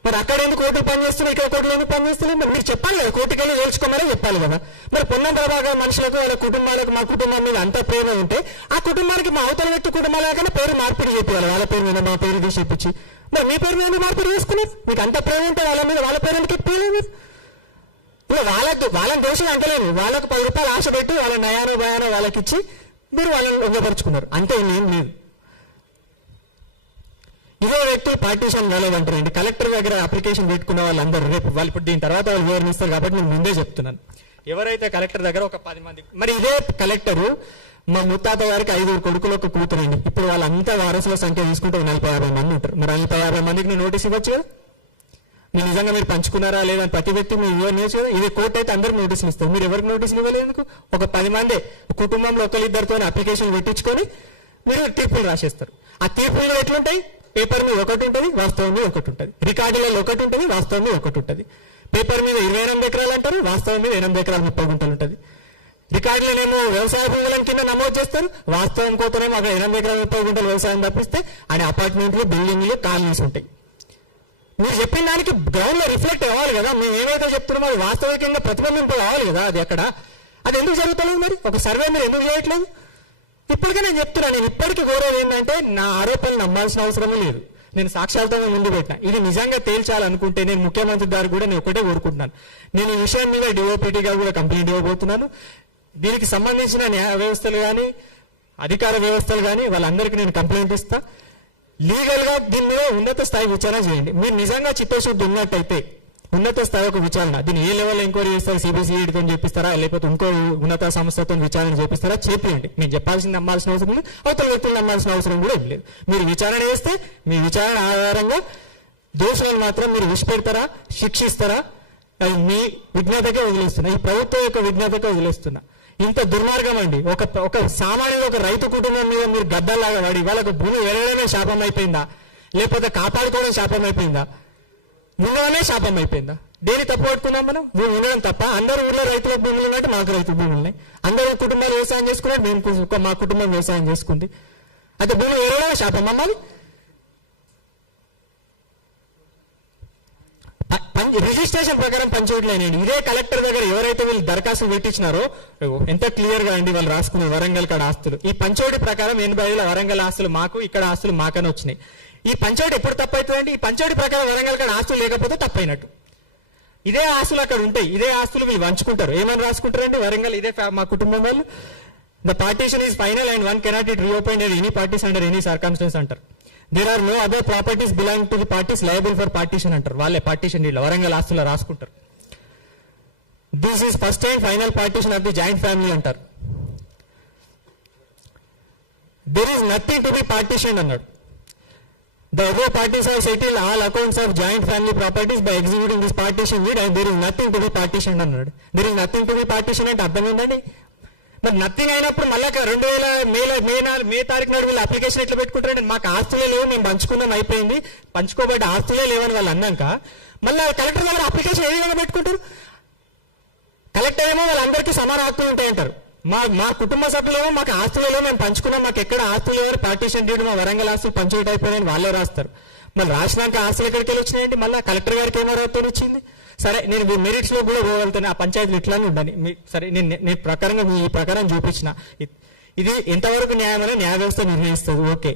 మరి అక్కడ ఎందుకు కోర్టులు పనిచేస్తున్నాయి, ఇక్కడ కోర్టులు ఎందుకు పనిచేస్తున్నాయి? మరి మీరు చెప్పాలి కదా, కోర్టుకి వెళ్ళి నేర్చుకోమని చెప్పాలి కదా. మరి పొన్నం ప్రభాకర్ మనుషులకు, వాళ్ళ కుటుంబాలకు, మా కుటుంబం మీద అంత ప్రేమ ఉంటే ఆ కుటుంబానికి మా అవతల వ్యక్తి కుటుంబాలకన్నా పేరు మార్పిడి చెప్పాలి, వాళ్ళ పేరు మీద మా పేరు తీసి చెప్పించి. మరి మీ పేరు మీద మార్పిడి చేసుకున్నారు. మీకు అంత ప్రేమ ఉంటే వాళ్ళ మీద వాళ్ళ పేరు ఎందుకు ఎప్పిలేదు? ఇలా వాళ్ళని దోషం అంటలేదు, వాళ్ళకు 10 రూపాయలు ఆశ పెట్టి వాళ్ళ నయానో భయానో వాళ్ళకి ఇచ్చి మీరు వాళ్ళని వంగపరుచుకున్నారు, అంతే, ఏం లేదు. ఇదే వ్యక్తులు పార్టీషన్ కాలేదంటారండి. కలెక్టర్ దగ్గర అప్లికేషన్ పెట్టుకున్న వాళ్ళందరూ రేపు వాళ్ళు ఇప్పుడు దీని తర్వాత వాళ్ళు వివరణిస్తారు కాబట్టి నేను ముందే చెప్తున్నాను. ఎవరైతే కలెక్టర్ దగ్గర ఒక 10 మంది మరి ఇదే కలెక్టరు మా ముత్తాత గారికి 5 కొడుకులు ఒక కూతురండి. ఇప్పుడు వాళ్ళంతా వారసుల సంఖ్య తీసుకుంటే 40-50 మంది ఉంటారు. మరి 40-50 మందికి నేను నోటీస్ ఇవ్వచ్చు కదా. మీరు నిజంగా మీరు పంచుకున్నారా లేదని ప్రతి వ్యక్తి మీరు ఇవ్వచ్చు కదా. ఇదే కోర్టు అయితే అందరికి నోటీసులు ఇస్తారు. మీరు ఎవరికి నోటీసులు ఇవ్వలేదు. ఒక 10 మంది కుటుంబంలో ఒకరిద్దరితో అప్లికేషన్ పెట్టించుకొని మీరు తీర్పులు రాసేస్తారు. ఆ తీర్పులు ఎట్లుంటాయి? పేపర్ మీద ఒకటి ఉంటుంది, వాస్తవం మీద ఒకటి ఉంటుంది. రికార్డులలో ఒకటి ఉంటుంది, వాస్తవం మీద ఒకటి ఉంటుంది. పేపర్ మీద 28 ఎకరాలు అంటారు, వాస్తవం మీద 8 ఎకరాలు 30 గుంటలు ఉంటుంది. రికార్డులనేమో వ్యవసాయ భూములను కింద నమోదు చేస్తారు, వాస్తవం కోతనేమో అక్కడ 8 ఎకరాలు 30 గుంటలు వ్యవసాయం తప్పిస్తే ఆడ అపార్ట్మెంట్లు, బిల్డింగ్లు, కాలనీస్ ఉంటాయి. మీరు చెప్పిన దానికి గ్రౌండ్ లో రిఫ్లెక్ట్ అవ్వాలి కదా. మేము ఏమైతే చెప్తున్నామో అది వాస్తవికంగా ప్రతిబింబింపు కావాలి కదా. అది అక్కడ అది ఎందుకు జరుగుతలేదు? మరి ఒక సర్వే మీరు ఎందుకు చేయట్లేదు? ఇప్పటికే నేను చెప్తున్నాను, నేను ఇప్పటికీ కోరేది ఏంటంటే నా ఆరోపణలు నమ్మాల్సిన అవసరమే లేదు. నేను సాక్ష్యాలతో ముందు పెట్టిన. ఇది నిజంగా తేల్చాలనుకుంటే నేను ముఖ్యమంత్రి గారు కూడా నేను ఒకటే కోరుకుంటున్నాను. నేను ఈ విషయం మీద డిఓపిటీగా కూడా కంప్లైంట్ ఇవ్వబోతున్నాను. దీనికి సంబంధించిన న్యాయ వ్యవస్థలు కానీ అధికార వ్యవస్థలు కానీ వాళ్ళందరికీ నేను కంప్లైంట్ ఇస్తా. లీగల్ గా దీని మీద ఉన్నత స్థాయి విచారణ చేయండి. మీరు నిజంగా చిత్తశుద్ధి ఉన్నట్టయితే ఉన్నత స్థాయి ఒక విచారణ, దీన్ని ఏ లెవెల్ ఎంక్వైరీ చేస్తారు? సిబిసిఐడితో చేపిస్తారా, లేకపోతే ఇంకో ఉన్నత సంస్థతో విచారణ చేపిస్తారా? చేపియండి. నేను చెప్పాల్సింది నమ్మాల్సిన అవసరం లేదు, అవతల వ్యక్తులు నమ్మాల్సిన అవసరం కూడా ఏం లేదు. మీరు విచారణ చేస్తే మీ విచారణ ఆధారంగా దోషులను మాత్రం మీరు విడిచిపెడతారా, శిక్షిస్తారా? అది మీ విజ్ఞతకే వదిలేస్తున్నా, ఈ ప్రభుత్వం యొక్క విజ్ఞతకే వదిలేస్తున్నా. ఇంత దుర్మార్గం అండి. ఒక సామాన్యుడు ఒక రైతు కుటుంబం మీద మీరు గద్దల్లాగా వాడి వాళ్ళకు భూమి వెళ్ళడమే శాపం అయిపోయిందా, లేకపోతే కాపాడుకోవడం శాపం అయిపోయిందా, ఉండడమే శాపం అయిపోయిందా? దేని తప్పు పట్టుకున్నాం మనం? భూమి ఉండడం తప్ప. అందరూ ఊళ్ళో రైతుల భూములు ఉన్నట్టు మాకు రైతు భూములు ఉన్నాయి. అందరూ కుటుంబాలు వ్యవసాయం చేసుకున్నట్టు మేము మా కుటుంబం వ్యవసాయం చేసుకుంది. అయితే భూమి వెళ్ళడమే శాపం అమ్మాలి. రిజిస్ట్రేషన్ ప్రకారం పంచోట్లేనండి. ఇదే కలెక్టర్ దగ్గర ఎవరైతే వీళ్ళు దరఖాస్తులు పెట్టించినారో ఎంత క్లియర్ గా అండి వాళ్ళు రాసుకునే వరంగల్ కాడ ఆస్తులు. ఈ పంచోటి ప్రకారం 80 వరంగల్ ఆస్తులు మాకు, ఇక్కడ ఆస్తులు మాకని వచ్చినాయి. ఈ పంచోటి ఎప్పుడు తప్పు అవుతుందండి? ఈ పంచోటి ప్రకారం వరంగల్ కాడ ఆస్తులు లేకపోతే తప్పైనట్టు. ఇదే ఆస్తులు అక్కడ ఉంటాయి, ఇదే ఆస్తులు వీళ్ళు పంచుకుంటారు. ఏమని రాసుకుంటారండి? వరంగల్ ఇదే మా కుటుంబం వాళ్ళు the partition is final and one cannot it reopen at any parties under any circumstances అంటారు. There are no other properties belong to the parties liable for partition అంటారు. వాళ్ళే పార్టీషన్ డీడ్ వరంగల్ ఆస్తుల్లో రాసుకుంటారు. This is first and final partition of the joint family అంటారు. There is nothing to be partition అన్నాడు. The above parties have settled all accounts of joint family properties by executing this partition deed and there is nothing to be partitioned అన్నాడు. There is nothing to be partitioned అంటే అర్థం ఏంటండి? మరి nothing అయినప్పుడు మళ్ళీ 2000 మే తారీఖు నాడు వీళ్ళు అప్లికేషన్ ఎట్లా పెట్టుకుంటారంటే మాకు ఆస్తులే లేవు, మేము పంచుకున్నాం, అయిపోయింది, పంచుకోబడ్డ ఆస్తులే లేవని వాళ్ళు అన్నాక మళ్ళీ కలెక్టర్ దగ్గర అప్లికేషన్ ఏ విధంగా పెట్టుకుంటారు? కలెక్టర్ ఏమో వాళ్ళందరికీ సమాన హక్కులు ఉంటాయంటారు. మా కుటుంబ సభ్యులేమో మాకు ఆస్తులలో మేము పంచుకున్నాం, మాకు ఎక్కడ ఆస్తులు ఎవరు పార్టీషన్ డీడ్ మా వరంగల్ ఆస్తులు పంచుకుంటూ అయిపోయాయని వాళ్ళే రాస్తారు. మళ్ళీ రాసినాక ఆస్తులు ఎక్కడికి వెళ్ళి వచ్చినాయండి? మళ్ళీ కలెక్టర్ గారికి ఏమో రాత్రి ఇచ్చింది. సరే నేను మెరిట్స్ లో కూడా పోగలుగుతాను, ఆ పంచాయతీలు ఇట్లానే ఉండాలి. సరే నేను ప్రకారంగా ఈ ప్రకారం చూపించిన ఇది ఎంతవరకు న్యాయమని న్యాయ వ్యవస్థ నిర్ణయిస్తుంది. ఓకే,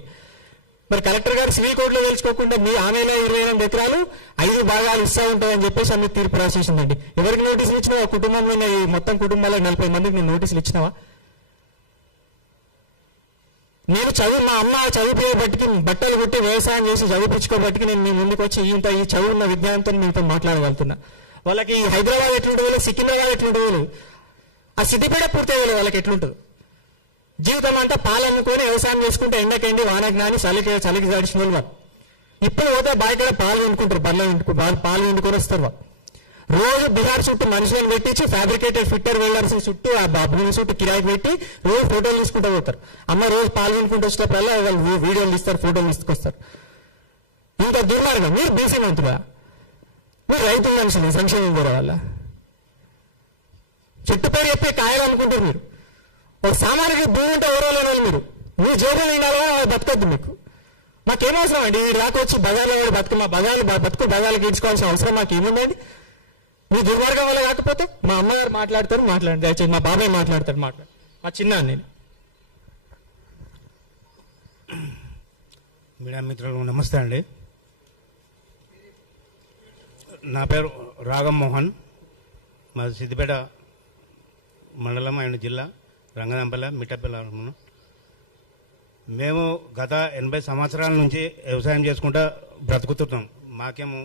మరి కలెక్టర్ గారు సివిల్ కోర్టులో తెలుసుకోకుండా మీ ఆమెలో 28 ఎకరాలు 5 భాగాలు ఇస్తా ఉంటాయని చెప్పేసి అన్ని తీర్పు రాసేసిందండి. ఎవరికి నోటీసులు ఇచ్చినావా? కుటుంబంలో మొత్తం కుటుంబాలకు 40 మందికి నేను నోటీసులు ఇచ్చినావా? నేను మా అమ్మ చదువుకునే బట్టికి బట్టలు కుట్టి వ్యవసాయం చేసి చదివించుకోబట్టికి నేను మీ ముందుకు వచ్చి ఈ చదువున్న విజ్ఞానంతో మీతో మాట్లాడగలుగుతున్నా. వాళ్ళకి హైదరాబాద్ ఎట్లుంటుందో, సికింద్రాబాద్ ఎట్లుంటుందో, ఆ సిద్దిపేట పూర్తి వాళ్ళకి ఎట్లుంటుంది? జీవితం అంతా పాలనుకొని వ్యవసాయం చేసుకుంటే ఎండకండి వానకి నాని చలికి గడిచిన వాళ్ళు. ఇప్పుడు పోతే బయట పాలు వండుకుంటారు, పాలు వండుకొని వస్తారు వాళ్ళు. రోజు బిహార్ చుట్టూ మనుషులను పెట్టించి ఫ్యాబ్రికేటెడ్ ఫిట్టర్ వెళ్లాల్సిన చుట్టూ ఆ భూమి చుట్టూ కిరాయికి పెట్టి రోజు ఫోటోలు తీసుకుంటూ పోతారు. అమ్మ రోజు పాలు వండుకుంటూ వచ్చినప్పుడల్లా వాళ్ళు వీడియోలు తీస్తారు, ఫోటోలు తీసుకొస్తారు. ఇంత దుర్మార్గం. మీరు బీసీ మంత్రులా? మీరు రైతు మనుషులు సంక్షేమం కూడా వాళ్ళ చెట్టు పేరు చెప్పి కాయలు అనుకుంటారు. మీరు ఒక సామాన్యుడికి భూమి ఉంటే ఎవరో లేని వాళ్ళు మీరు జేబులు నిండాలి, బతకద్దు. మీకు మాకేమవసరం అండి? ఈ రాకొచ్చి బజార్లో బతుకు మా బజార్లకు ఇచ్చుకోవాల్సిన అవసరం మాకు ఏముందండి? మీ దుర్మార్గం వల్ల కాకపోతే మా అమ్మగారు మాట్లాడతారు, దయచేసి మా బాబాయ్ మాట్లాడతారు, మా చిన్న నేను. మీడియా మిత్రులు నమస్తే అండి. నా పేరు రాగం మోహన్, మా సిద్దిపేట మండలం అండ్ జిల్లా రంగనాంపల్లి మిట్టపల్లి. మేము గత 80 సంవత్సరాల నుంచి వ్యవసాయం చేసుకుంటూ బ్రతుకుతున్నాం. మాకేమో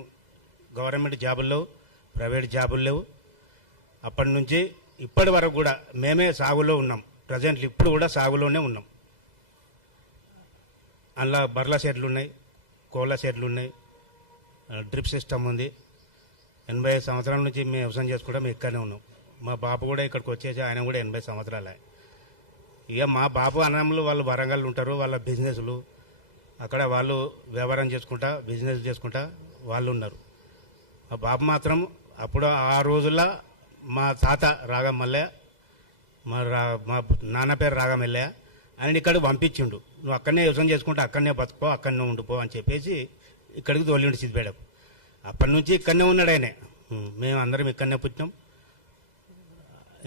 గవర్నమెంట్ జాబులు లేవు, ప్రైవేట్ జాబులు లేవు. అప్పటి నుంచి ఇప్పటి వరకు కూడా మేమే సాగులో ఉన్నాం. ప్రజెంట్ ఇప్పుడు కూడా సాగులోనే ఉన్నాం. అందులో బర్ల షెడ్లు ఉన్నాయి, కోళ్ళ షెడ్లు ఉన్నాయి, డ్రిప్ సిస్టమ్ ఉంది. 85 సంవత్సరాల నుంచి మేము వ్యవసాయం చేసుకుంటాం, మేము ఇక్కడనే ఉన్నాం. మా బాపు కూడా ఇక్కడికి వచ్చేసి ఆయన కూడా 80 సంవత్సరాలే. ఇక మా బాపు అన్నములు వాళ్ళు వరంగల్ ఉంటారు, వాళ్ళ బిజినెస్లు అక్కడ వాళ్ళు వ్యాపారం చేసుకుంటా బిజినెస్ చేసుకుంటా వాళ్ళు ఉన్నారు. మా బాపు మాత్రం అప్పుడు ఆ రోజుల్లో మా తాత రాగమల్లయ్య, మా నాన్న పేరు రాగమల్లయ్య, ఆయన ఇక్కడికి పంపించిండు. నువ్వు అక్కడనే వ్యవసాయం చేసుకుంటా అక్కడనే బతుకో, అక్కడనే ఉండిపో అని చెప్పేసి ఇక్కడికి తోలిండు సిద్దిపేటకు. అప్పటి నుంచి ఇక్కడనే ఉన్నాడు ఆయనే. మేము అందరం ఇక్కడనే పుట్టినాం.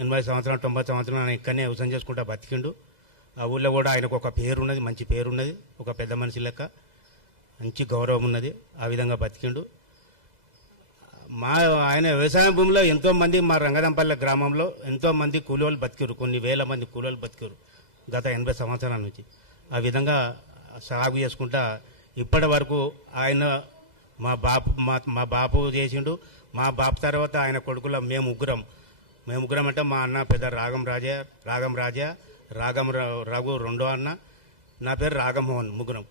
80 సంవత్సరాలు 90 సంవత్సరాలు ఆయన ఇక్కడనే వ్యవసాయం చేసుకుంటా బతికిండు. ఆ ఊళ్ళో కూడా ఆయనకు ఒక పేరు ఉన్నది, మంచి పేరు ఉన్నది, ఒక పెద్ద మనిషి లెక్క మంచి గౌరవం ఉన్నది. ఆ విధంగా బతికిండు. ఆయన వ్యవసాయ భూమిలో ఎంతోమంది మా రంగదంపల్లి గ్రామంలో ఎంతోమంది కూలోళ్ళు బతికారు, కొన్ని వేల మంది కూలోళ్ళు బతికారు గత 80 సంవత్సరాల నుంచి. ఆ విధంగా సాగు చేసుకుంటా ఇప్పటి వరకు ఆయన మా బాపు చేసిండు. మా బాపు తర్వాత ఆయన కొడుకుల మేము ముగ్గురం అంటే మా అన్న పెద్ద రాగం రాజా, రఘు రెండో అన్న, నా పేరు రాగమోహన్, ముగ్గురం.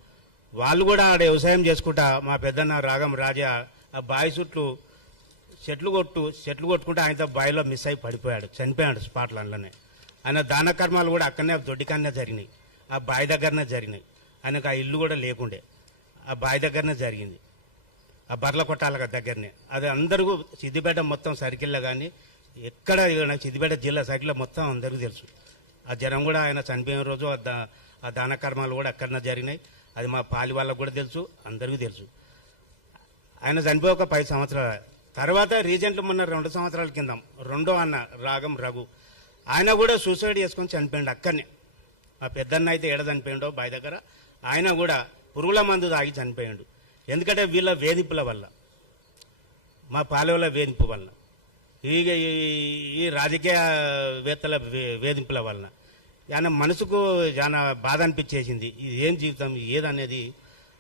వాళ్ళు కూడా ఆడ వ్యవసాయం చేసుకుంటా మా పెద్దన్న రాగం రాజా ఆ బావి చుట్టూ చెట్లు కొట్టుకుంటే ఆయనతో బావిలో మిస్ అయి పడిపోయాడు, చనిపోయాడు స్పాట్లో. అందులోనే ఆయన దాన కర్మాలు కూడా అక్కడనే దొడ్డికన్నా జరిగినాయి, ఆ బావి దగ్గరనే జరిగినాయి. ఆయనకు ఆ ఇల్లు కూడా లేకుండే, ఆ బావి దగ్గరనే జరిగింది, ఆ బర్ల కొట్టాల దగ్గరనే. అది అందరూ సిద్దిపేట మొత్తం సర్కిల్లో కానీ ఎక్కడ సిద్దిపేట జిల్లా సర్కిల్లో మొత్తం అందరికీ తెలుసు. ఆ జనం కూడా ఆయన చనిపోయిన రోజు ఆ దాన కర్మాలు కూడా అక్కడనే జరిగినాయి. అది మా పాలి వాళ్ళకు కూడా తెలుసు, అందరికీ తెలుసు. ఆయన చనిపోయి ఒక 10 సంవత్సరాలు తర్వాత రీసెంట్లు మొన్న 2 సంవత్సరాల కింద రెండో అన్న రాగం రఘు ఆయన కూడా సూసైడ్ చేసుకొని చనిపోయాడు అక్కడనే. మా పెద్దన్న అయితే ఏడ చనిపోయాడో బావి దగ్గర, ఆయన కూడా పురుగుల మందు తాగి చనిపోయాడు. ఎందుకంటే వీళ్ళ వేధింపుల వల్ల, మా పాలెవల వేధింపు వలన, ఈ రాజకీయవేత్తల వేధింపుల వలన ఆయన మనసుకు చాలా బాధ అనిపించేసింది. ఇది ఏం జీవితం ఏదనేది.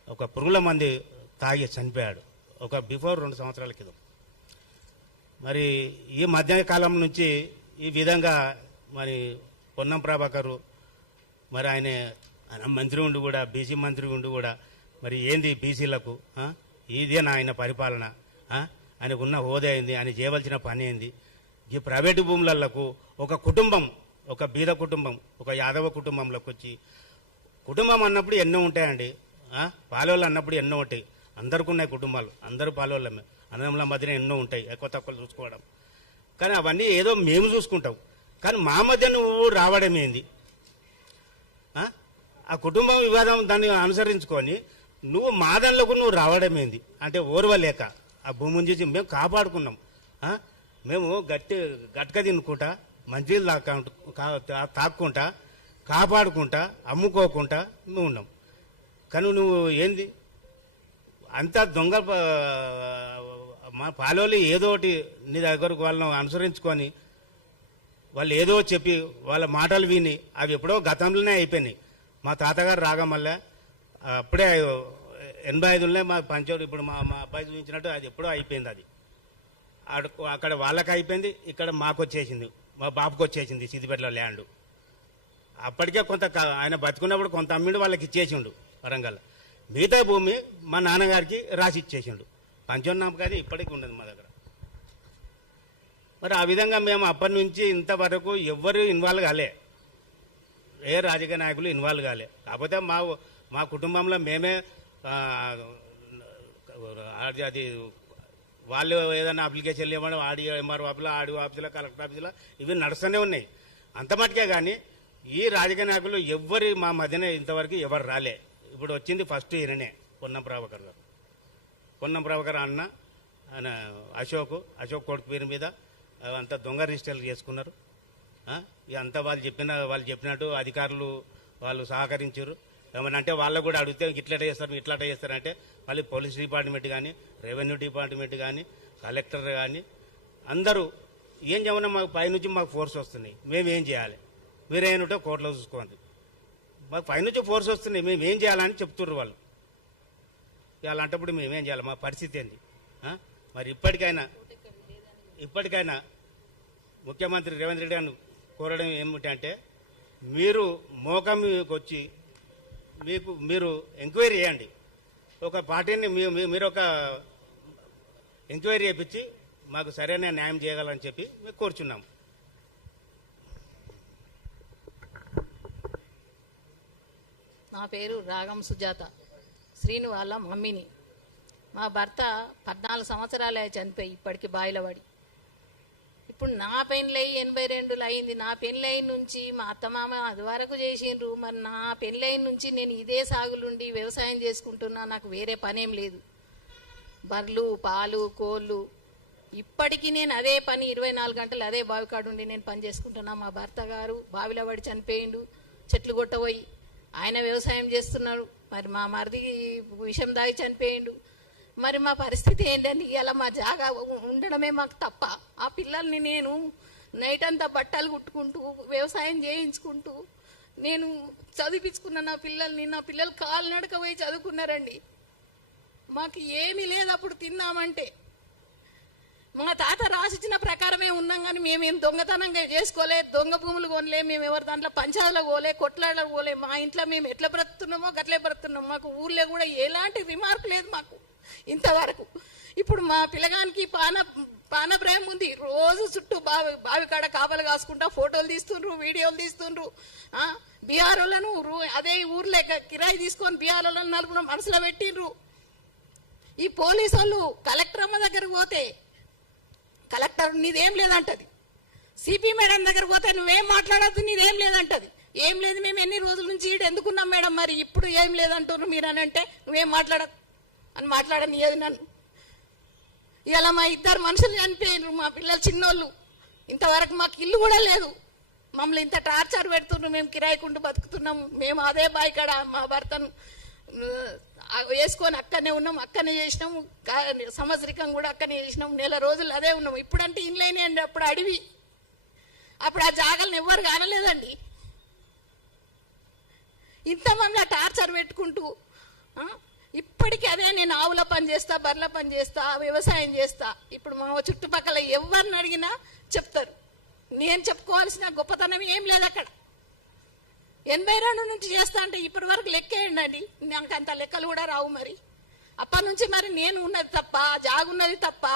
ఒక పురుగుల మంది తాగి చనిపోయాడు ఒక బిఫోర్ 2 సంవత్సరాల క్రితం. మరి ఈ మధ్య కాలం నుంచి ఈ విధంగా మరి పొన్నం ప్రభాకరు మరి ఆయన మంత్రి ఉండి కూడా, బీసీ మంత్రి ఉండి కూడా మరి ఏంది బీసీలకు ఇదేనా ఆయన పరిపాలన? ఆయనకు ఉన్న హోదా ఏంది? ఆయన చేయవలసిన పని ఏంది? ఈ ప్రైవేటు భూములకు ఒక కుటుంబం, ఒక బీద కుటుంబం, ఒక యాదవ కుటుంబంలోకి వచ్చి, కుటుంబం అన్నప్పుడు ఎన్నో ఉంటాయండి, పాలోళ్ళు అన్నప్పుడు ఎన్నో ఉంటాయి. అందరికీ ఉన్నాయి కుటుంబాలు, అందరూ పాలోళ్ళమే, అన్నదమ్ముల మధ్యన ఎన్నో ఉంటాయి, ఎక్కువ తక్కువ చూసుకోవడం. కానీ అవన్నీ ఏదో మేము చూసుకుంటాం. కానీ మా మధ్య నువ్వు రావడం ఏంది? ఆ కుటుంబం వివాదం దాన్ని అనుసరించుకొని నువ్వు మా దానిలోకి నువ్వు రావడం ఏంది అంటే ఓర్వలేక ఆ భూమిని చూసి మేము కాపాడుకున్నాం. మేము గట్క తినుకుంటా, మంచిలు తాక్కుంటా, కాపాడుకుంటా, అమ్ముకోకుండా నువ్వు ఉన్నాం. కానీ నువ్వు ఏంది అంతా దొంగ? మా పాలోళ్ళు ఏదోటి నీ దగ్గరకు వాళ్ళని అనుసరించుకొని వాళ్ళు ఏదో చెప్పి వాళ్ళ మాటలు విని అవి ఎప్పుడో గతంలోనే అయిపోయినాయి. మా తాతగారు రాగమల్ల అప్పుడే 85లోనే మా పంచోడు ఇప్పుడు మా అబ్బాయి చూపించినట్టు అది ఎప్పుడో అయిపోయింది. అది అక్కడ వాళ్ళకి అయిపోయింది, ఇక్కడ మాకు వచ్చేసింది, మా బాబుకి వచ్చేసింది సిద్దిపేటలో ల్యాండ్. అప్పటికే కొంత ఆయన బతుకున్నప్పుడు కొంత అమ్మిండు, వాళ్ళకి ఇచ్చేసిండు వరంగల్. మిగతా భూమి మా నాన్నగారికి రాసి ఇచ్చేసిండు. పంచోన్నామకాది ఇప్పటికీ ఉండదు మా దగ్గర. మరి ఆ విధంగా మేము అప్పటి నుంచి ఇంతవరకు ఎవ్వరు ఇన్వాల్వ్ కాలే, ఏ రాజకీయ నాయకులు ఇన్వాల్వ్ కాలే. కాకపోతే మా కుటుంబంలో మేమే అది వాళ్ళు ఏదైనా అప్లికేషన్లు ఇవ్వడం ఆడి ఎంఆర్ఓ ఆఫీసులో, ఆడిఓ ఆఫీసులో, కలెక్టర్ ఆఫీసులో ఇవి నడుస్తూనే ఉన్నాయి అంత మటుకే. కానీ ఈ రాజకీయ నాయకులు ఎవ్వరు మా మధ్యన ఇంతవరకు ఎవరు రాలే. ఇప్పుడు వచ్చింది ఫస్ట్ ఈయననే, పొన్నం ప్రభాకర్ గారు. పొన్నం ప్రభాకర్ అన్న ఆయన అశోక్ కొడుకు పేరు మీద అంతా దొంగ రిజిస్టర్లు చేసుకున్నారు. అంతా వాళ్ళు చెప్పినట్టు అధికారులు వాళ్ళు సహకరించారు. ఏమన్నా అంటే వాళ్ళకు కూడా అడిగితే ఇట్లట చేస్తారంటే మళ్ళీ పోలీస్ డిపార్ట్మెంట్ కానీ, రెవెన్యూ డిపార్ట్మెంట్ కానీ, కలెక్టర్ కానీ అందరూ ఏం చేయమన్నా మాకు పైనుంచి మాకు ఫోర్స్ వస్తున్నాయి, మేమేం చేయాలి? మీరేంటో కోర్టులో చూసుకోండి, మాకు పైనుంచి ఫోర్స్ వస్తున్నాయి, మేమేం చేయాలని చెప్తుర్రు వాళ్ళు. అలాంటప్పుడు మేమేం చేయాలి? మా పరిస్థితి ఏంది? మరి ఇప్పటికైనా ముఖ్యమంత్రి రేవంత్ రెడ్డి గారిని కోరడం ఏమిటంటే మీరు మోకం మీదకి వచ్చి మీరు ఎంక్వైరీ చేయండి. ఒక పార్టీని మీరు ఒక ఎంక్వైరీ చేయించి మాకు సరైన న్యాయం చేయగలని చెప్పి మేము కోరుచున్నాం. నా పేరు రాగం సుజాత, శ్రీను వాళ్ళ మమ్మీని. మా భర్త 14 సంవత్సరాలే చనిపోయి ఇప్పటికి బాయిల పడి. ఇప్పుడు నా పెళ్ళై 82 అయింది. నా పెళ్ళై నుంచి మా అత్తమామ అది వరకు చేసిండ్రు. మరి నా పెళ్ళై నుంచి నేను ఇదే సాగులుండి వ్యవసాయం చేసుకుంటున్నా. నాకు వేరే పనేం లేదు. బర్రెలు, పాలు, కోళ్ళు, ఇప్పటికీ నేను అదే పని 24 గంటలు అదే బావి కాడుండి నేను పని చేసుకుంటున్నా. మా భర్త గారు బావిలో పడి చనిపోయిండు, చెట్లు కొట్టబోయి. ఆయన వ్యవసాయం చేస్తున్నాడు. మరి మా మరిది విషం దాగి చనిపోయిండు. మరి మా పరిస్థితి ఏంటంటే ఇలా మా జాగా ఉండడమే మాకు తప్ప. ఆ పిల్లల్ని నేను నైట్ అంతా బట్టలు కుట్టుకుంటూ వ్యవసాయం చేయించుకుంటూ నేను చదివించుకున్న నా పిల్లల్ని. నా పిల్లలు కాలు నడక పోయి చదువుకున్నారండి. మాకు ఏమీ లేదు అప్పుడు తిన్నామంటే. మా తాత రాసిచ్చిన ప్రకారమే ఉన్నాం, కానీ మేమేం దొంగతనంగా చేసుకోలే, దొంగ భూములు కొనలే, మేము ఎవరి దాంట్లో పంచాయతీలో పోలే, కొట్లాడలో పోలే. మా ఇంట్లో మేము ఎట్లా బ్రతుకుతున్నామో గట్లే బ్రతుకుతున్నాం. మాకు ఊర్లో కూడా ఎలాంటి రిమార్క్ లేదు మాకు ఇంతవరకు. ఇప్పుడు మా పిల్లగానికి పానప్రాయం ఉంది. రోజు చుట్టూ బావి కాడ కాపలు కాసుకుంటా ఫోటోలు తీస్తుండ్రు, వీడియోలు తీస్తుండ్రు. బీహార్ వాళ్ళను అదే ఊర్లో కిరాయి తీసుకొని బీహార్ వాళ్ళని నలుగురు మనసులో పెట్టిండ్రు. ఈ పోలీసు వాళ్ళు కలెక్టర్ అమ్మ దగ్గరకు పోతే కలెక్టర్ నీదేం లేదంటది. సిపి మేడం దగ్గర పోతే నువ్వేం మాట్లాడద్దు, నీదేం లేదంటది. ఏం లేదు, మేము ఎన్ని రోజుల నుంచి ఈడు ఎందుకున్నాం మేడం, మరి ఇప్పుడు ఏం లేదంటున్నారు మీరు అని అంటే నువ్వేం మాట్లాడదు అని మాట్లాడనియదు నన్ను. ఇలా మా 2 మనుషులు చనిపోయినారు, మా పిల్లలు చిన్నోళ్ళు. ఇంతవరకు మాకు ఇల్లు కూడా లేదు. మమ్మల్ని ఇంత టార్చర్ పెడుతున్నారు. మేము కిరాయికుంటూ బతుకుతున్నాము. మేము అదే బాయి కాడ మా భర్తను వేసుకొని అక్కడనే ఉన్నాం, అక్కడనే చేసినాము. సంవత్సరికం కూడా అక్కడనే చేసినాం. నెల రోజులు అదే ఉన్నాం. ఇప్పుడంటే ఇండ్లైనా అండి, అప్పుడు అడవి. అప్పుడు ఆ జాగాలను ఎవ్వరు కానలేదండి. ఇంతమంది టార్చర్ పెట్టుకుంటూ ఇప్పటికీ అదే. నేను ఆవుల పని చేస్తా, బర్రెల పని చేస్తా, వ్యవసాయం చేస్తా. ఇప్పుడు మా చుట్టుపక్కల ఎవరిని అడిగినా చెప్తారు. నేను చెప్పుకోవాల్సిన గొప్పతనం ఏం లేదు అక్కడ. 82 నుంచి చేస్తా అంటే ఇప్పటి వరకు లెక్కేయండి. నాకు అంత లెక్కలు కూడా రావు. మరి అప్పటి నుంచి మరి నేను ఉన్నది తప్ప, జాగున్నది తప్ప,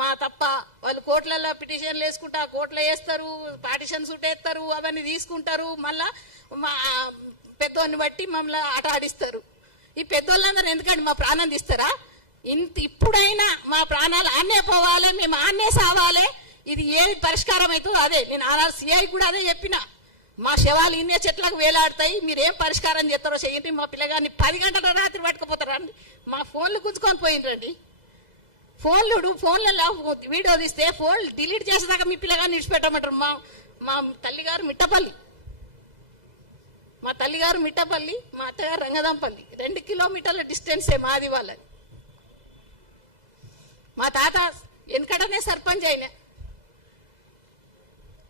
మా తప్ప. వాళ్ళు కోర్టులలో పిటిషన్లు వేసుకుంటా, కోర్టులో వేస్తారు, పార్టిషన్ సూట్ వేస్తారు, అవన్నీ తీసుకుంటారు. మళ్ళా మా పెద్దోడిని బట్టి మమ్మల్ని ఆట ఆడిస్తారు. ఈ పెద్దోళ్ళందరూ ఎందుకండి మా ప్రాణం తీస్తారా? ఇప్పుడైనా మా ప్రాణాలు ఆన్నే పోవాలి, మేము ఆన్నే సావాలి. ఇది ఏది పరిష్కారం అవుతుందో అదే. నేను సిఐ కూడా అదే చెప్పిన. మా శవాలు ఇన్నే చెట్లకు వేలాడతాయి, మీరేం పరిష్కారం చేస్తారో చెయ్యండి. మా పిల్లగాన్ని 10 గంటల రాత్రి పట్టుకుపోతారండి. మా ఫోన్లు గుంజుకొని పోయిండ్రండి. ఫోన్లలో వీడియో తీస్తే ఫోన్ డిలీట్ చేసేదాకా మీ పిల్లగాన్ని విడిచిపెట్టమంటారు. మా తల్లిగారు మిట్టపల్లి, మా అత్తగారు రంగదంపల్లి. 2 కిలోమీటర్ల డిస్టెన్సే మాది వాళ్ళది. మా తాత వెనకడనే సర్పంచ్ అయినా.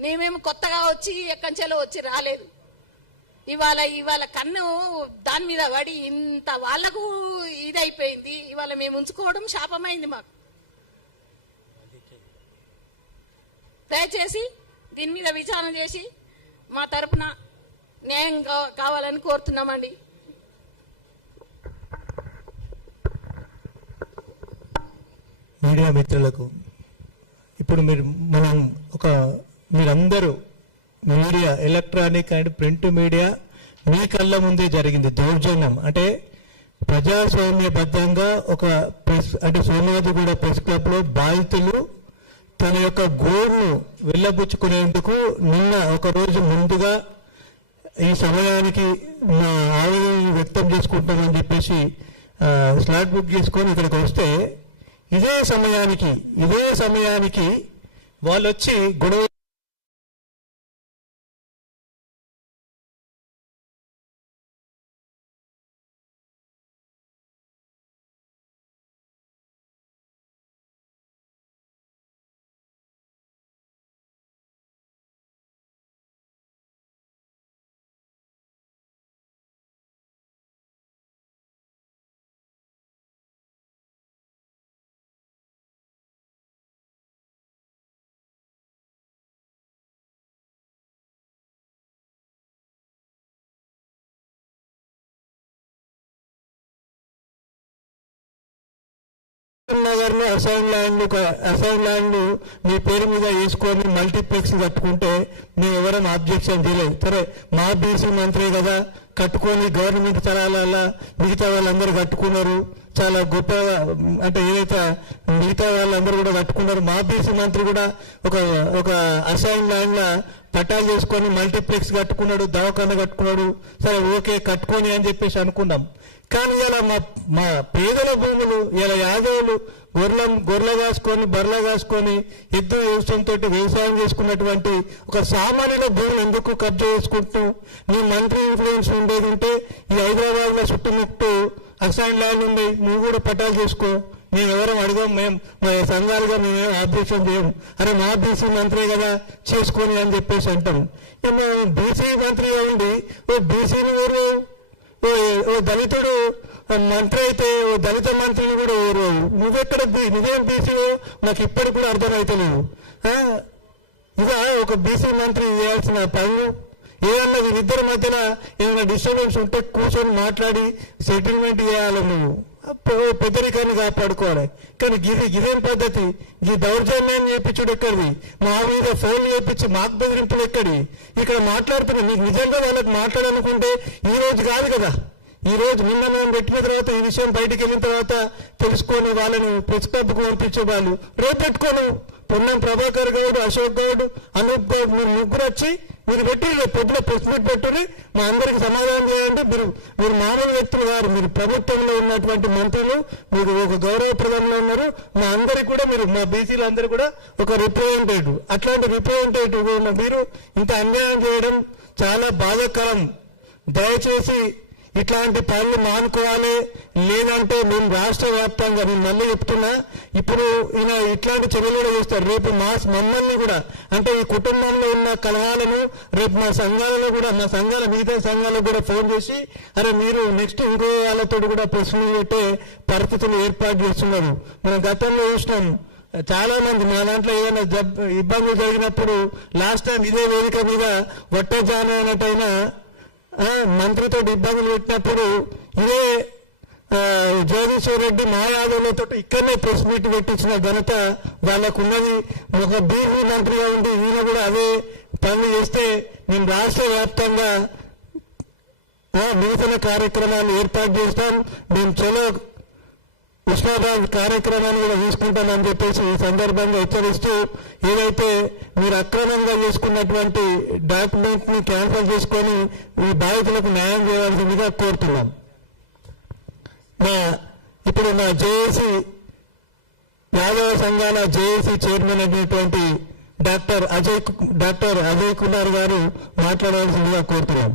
మేమేమో కొత్తగా వచ్చి ఎక్కంచెలో వచ్చి రాలేదు. ఇవాళ కన్ను దాని మీద పడి ఇంత వాళ్లకు ఇదైపోయింది. ఇవాళ మేము ఉంచుకోవడం శాపమైంది మాకు. దయచేసి దీని మీద విచారణ చేసి మా తరపున న్యాయం కావాలని కోరుతున్నామండి. మీడియా మిత్రులకు ఇప్పుడు మీరందరూ media, electronic and print media మీ కళ్ళ ముందే జరిగింది దౌర్జన్యం. అంటే ప్రజాస్వామ్యబద్ధంగా ఒక సోమయాజిగూడ ప్రెస్ క్లబ్ లో బాధితులు తన యొక్క గోడును వెళ్ళబుచ్చుకునేందుకు నిన్న ఒక రోజు ముందుగా ఈ సమయానికి మా ఆవేదన వ్యక్తం చేసుకుంటామని చెప్పేసి స్లాట్ బుక్ చేసుకొని ఇక్కడికి వస్తే ఇదే సమయానికి వాళ్ళు వచ్చి గొడవ నగర్ లో అసైన్ ల్యాండ్ మీ పేరు మీద వేసుకొని మల్టీప్లెక్స్ కట్టుకుంటే మేము ఎవరైనా అబ్జెక్షన్ చేయలేదు. సరే మా బీసీ మంత్రి కదా కట్టుకొని గవర్నమెంట్ స్థలాల మిగతా వాళ్ళందరూ కట్టుకున్నారు, చాలా గొప్పగా అంటే ఏదైతే మిగతా వాళ్ళందరూ కూడా కట్టుకున్నారు. మా బీసీ మంత్రి కూడా ఒక అసైన్ ల్యాండ్ లా పట్టాలు చేసుకొని మల్టీప్లెక్స్ కట్టుకున్నాడు, దవాఖాన కట్టుకున్నాడు. సరే ఓకే కట్టుకొని అని చెప్పేసి అనుకున్నాం. కానీ ఇలా మా పేదల భూములు ఇలా యాదవులు గొర్రెలు కాసుకొని బర్రెలు కాసుకొని ఎద్దు వ్యవసాయంతో వ్యవసాయం చేసుకున్నటువంటి ఒక సామాన్యుల భూములు ఎందుకు కబ్జా చేసుకుంటూ నీ మంత్రి ఇన్ఫ్లుయెన్స్ ఉండేది ఉంటే ఈ హైదరాబాద్ లో చుట్టుముట్టు అసైన్ ల్యాండ్ ఉంది, నువ్వు కూడా పట్టాలు చేసుకో, మేము ఎవరం అడిగాం, మేము సంఘాలుగా మేమేం ఆబ్జెక్షన్ చేయం, అరే మా బీసీ మంత్రి కదా చేసుకొని అని చెప్పేసి అంటాం. బీసీ మంత్రిగా ఉండి ఓ బీసీని ఊరు ఓ దళితుడు మంత్రి అయితే ఓ దళిత మంత్రిని కూడా ఊరు నువ్వెక్కడ నువ్వేం బీసీవో నాకు ఇప్పటికి కూడా అర్థమవుతలేదు. ఇక ఒక బీసీ మంత్రి చేయాల్సిన పనులు ఏమన్నా వీరిద్దరి మధ్యన ఏమైనా డిస్టర్బెన్స్ ఉంటే కూర్చొని మాట్లాడి సెటిల్మెంట్ చేయాలి, నువ్వు పెద్దరికాన్ని కాపాడుకోవాలి. కానీ ఇదేం పద్ధతి? ఈ దౌర్జన్యాన్ని చేయించుడు ఎక్కడిది? మా మీద ఫోన్లు చేయించి మాకు బెదిరింపులు ఎక్కడి? ఇక్కడ మాట్లాడుతున్నా నీకు నిజంగా వాళ్ళకి మాట్లాడాలనుకుంటే ఈ రోజు కాదు కదా, ఈ రోజు నిన్న మేము పెట్టిన తర్వాత ఈ విషయం బయటకు వెళ్ళిన తర్వాత తెలుసుకొని వాళ్ళని ప్రెస్ క్లబ్కు పంపించే వాళ్ళు రేపు పెట్టుకోను. పొన్నం ప్రభాకర్ గౌడ్, అశోక్ గౌడ్, అనూప్ గౌడ్ మీరు ముగ్గురు వచ్చి మీరు పెట్టి పొద్దున ప్రెస్ మీట్ పెట్టుకుని మా అందరికి సమాధానం చేయండి. మీరు మామూలు వ్యక్తులు గారు, మీరు ప్రభుత్వంలో ఉన్నటువంటి మంత్రులు, మీరు ఒక గౌరవప్రదంలో ఉన్నారు. మా అందరికి కూడా మీరు మా బీసీలు అందరూ కూడా ఒక రిప్రజెంటేటివ్, అట్లాంటి రిప్రజెంటేటివ్ ఉన్న మీరు ఇంత అన్యాయం చేయడం చాలా బాధాకరం. దయచేసి ఇట్లాంటి పనులు మానుకోవాలి. లేదంటే మేము రాష్ట్ర వ్యాప్తంగా నేను మళ్ళీ చెప్తున్నా, ఇప్పుడు ఈయన ఇట్లాంటి చర్యలు కూడా చేస్తారు. రేపు మమ్మల్ని కూడా అంటే ఈ కుటుంబంలో ఉన్న కలహాలను రేపు మా సంఘాలలో కూడా మా సంఘాల మిగతా సంఘాలకు కూడా ఫోన్ చేసి అరే మీరు నెక్స్ట్ ఇంకో వాళ్ళతో కూడా ప్రశ్నలు పెట్టే పరిస్థితులు ఏర్పాటు చేస్తున్నారు. మనం గతంలో చూసినాం చాలా మంది మా దాంట్లో ఏదైనా ఇబ్బందులు జరిగినప్పుడు లాస్ట్ టైం ఇదే వేదిక మీద వట్టజాన అన్నట్టయినా మంత్రితో ఇబ్బందులు పెట్టినప్పుడు ఇదే జగదీశ్వర్ రెడ్డి మా యాదవులతో ఇక్కడనే ప్రెస్ మీట్ పెట్టించిన ఘనత వాళ్ళకు ఉన్నది. ఒక బీసీ మంత్రిగా ఉండి ఈయన కూడా అదే పనులు చేస్తే మేము రాష్ట్ర వ్యాప్తంగా నిరసన కార్యక్రమాలు ఏర్పాటు చేస్తాం. మేము చలో ఉస్మానాబాద్ కార్యక్రమాన్ని కూడా తీసుకుంటామని చెప్పేసి ఈ సందర్భంగా హెచ్చరిస్తూ ఏదైతే మీరు అక్రమంగా చేసుకున్నటువంటి డాక్యుమెంట్ ని క్యాన్సిల్ చేసుకొని ఈ బాధితులకు న్యాయం చేయాల్సిందిగా కోరుతున్నాం. ఇప్పుడు మా జేఏసీ యాదవ సంఘాల జేఏసీ చైర్మన్ అయినటువంటి డాక్టర్ అజయ్ కుమార్ గారు మాట్లాడాల్సిందిగా కోరుతున్నాం.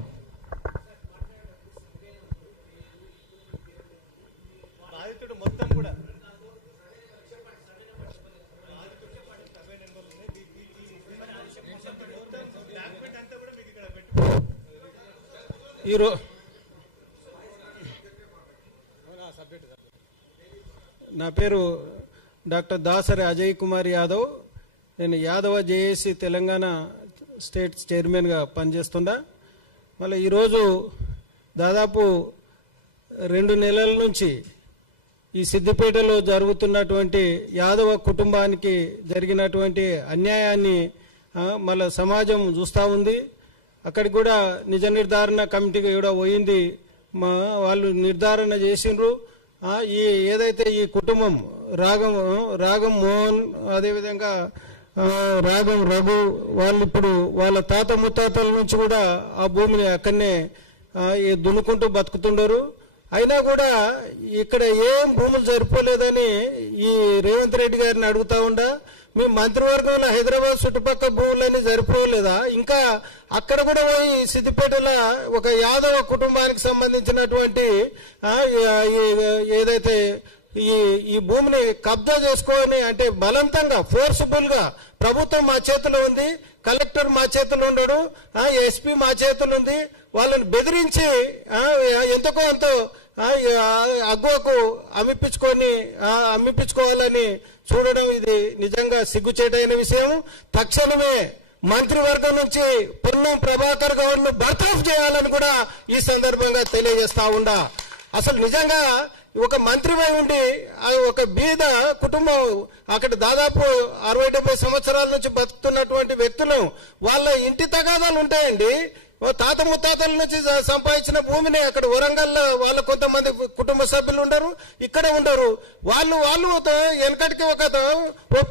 నా పేరు డాక్టర్ దాసరి అజయ్ కుమార్ యాదవ్. నేను యాదవ జేఏసీ తెలంగాణ స్టేట్ చైర్మన్గా పనిచేస్తున్నా. మళ్ళీ ఈరోజు దాదాపు 2 నెలల నుంచి ఈ సిద్దిపేటలో జరుగుతున్నటువంటి యాదవ కుటుంబానికి జరిగినటువంటి అన్యాయాన్ని మళ్ళీ సమాజం చూస్తూ ఉంది. అక్కడికి కూడా నిజ నిర్ధారణ కమిటీ కూడా పోయింది. వాళ్ళు నిర్ధారణ చేసిండ్రు. ఈ ఏదైతే ఈ కుటుంబం రాగం మోహన్ అదేవిధంగా రాగం రఘు వాళ్ళు ఇప్పుడు వాళ్ళ తాత ముత్తాతల నుంచి కూడా ఆ భూమిని అక్కడనే దున్నుకుంటూ బతుకుతుండరు. అయినా కూడా ఇక్కడ ఏం భూములు సరిపోలేదని ఈ రేవంత్ రెడ్డి గారిని అడుగుతా ఉండా, మీ మంత్రివర్గంలో హైదరాబాద్ చుట్టుపక్కల భూములన్నీ సరిపోలేదా? ఇంకా అక్కడ కూడా పోయి సిద్దిపేటలో ఒక యాదవ కుటుంబానికి సంబంధించినటువంటి ఏదైతే ఈ భూమిని కబ్జా చేసుకొని అంటే బలవంతంగా ఫోర్స్ఫుల్ గా ప్రభుత్వం మా చేతిలో ఉంది, కలెక్టర్ మా చేతిలో ఉండడు, ఎస్పీ మా చేతిలో ఉంది, వాళ్ళని బెదిరించి ఎంతకో ఎంతో అగ్గువకు అమ్మిపించుకోవాలని చూడడం ఇది నిజంగా సిగ్గుచేటైన విషయం. తక్షణమే మంత్రివర్గం నుంచి పొన్నం ప్రభాకర్ గౌడ్ను బర్తరఫ్ చేయాలని కూడా ఈ సందర్భంగా తెలియజేస్తా ఉండా. అసలు నిజంగా ఒక మంత్రిపై ఉండి ఒక బీద కుటుంబం అక్కడ దాదాపు 60-70 సంవత్సరాల నుంచి బతుకుతున్నటువంటి వ్యక్తులు వాళ్ళ ఇంటి తగాదాలు ఉంటాయండి. తాత ముత్తాతల నుంచి సంపాదించిన భూమిని అక్కడ వరంగల్లో వాళ్ళ కొంతమంది కుటుంబ సభ్యులు ఉండరు, ఇక్కడ ఉండరు. వాళ్ళు వెనకటికి ఒక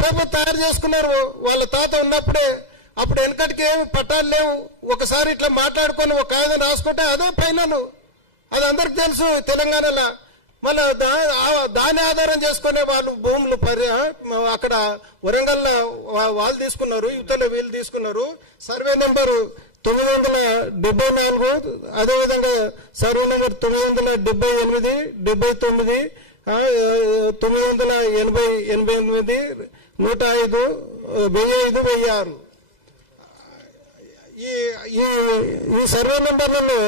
పేపర్ తయారు చేసుకున్నారు వాళ్ళ తాత ఉన్నప్పుడే. అప్పుడు వెనకటికి ఏమి పట్టాలు లేవు. ఒకసారి ఇట్లా మాట్లాడుకొని ఒక కాగితం రాసుకుంటే అదే ఫైనల్. అది అందరికి తెలుసు తెలంగాణలో. మళ్ళీ దాని ఆధారం చేసుకునే వాళ్ళు భూములు అక్కడ వరంగల్లో వాళ్ళు తీసుకున్నారు, యువతలో వీళ్ళు తీసుకున్నారు. సర్వే నెంబరు 974, అదేవిధంగా సర్వే నెంబర్ 978, 79, 988, 105, 1005, 1006 ఈ సర్వే నెంబర్లలో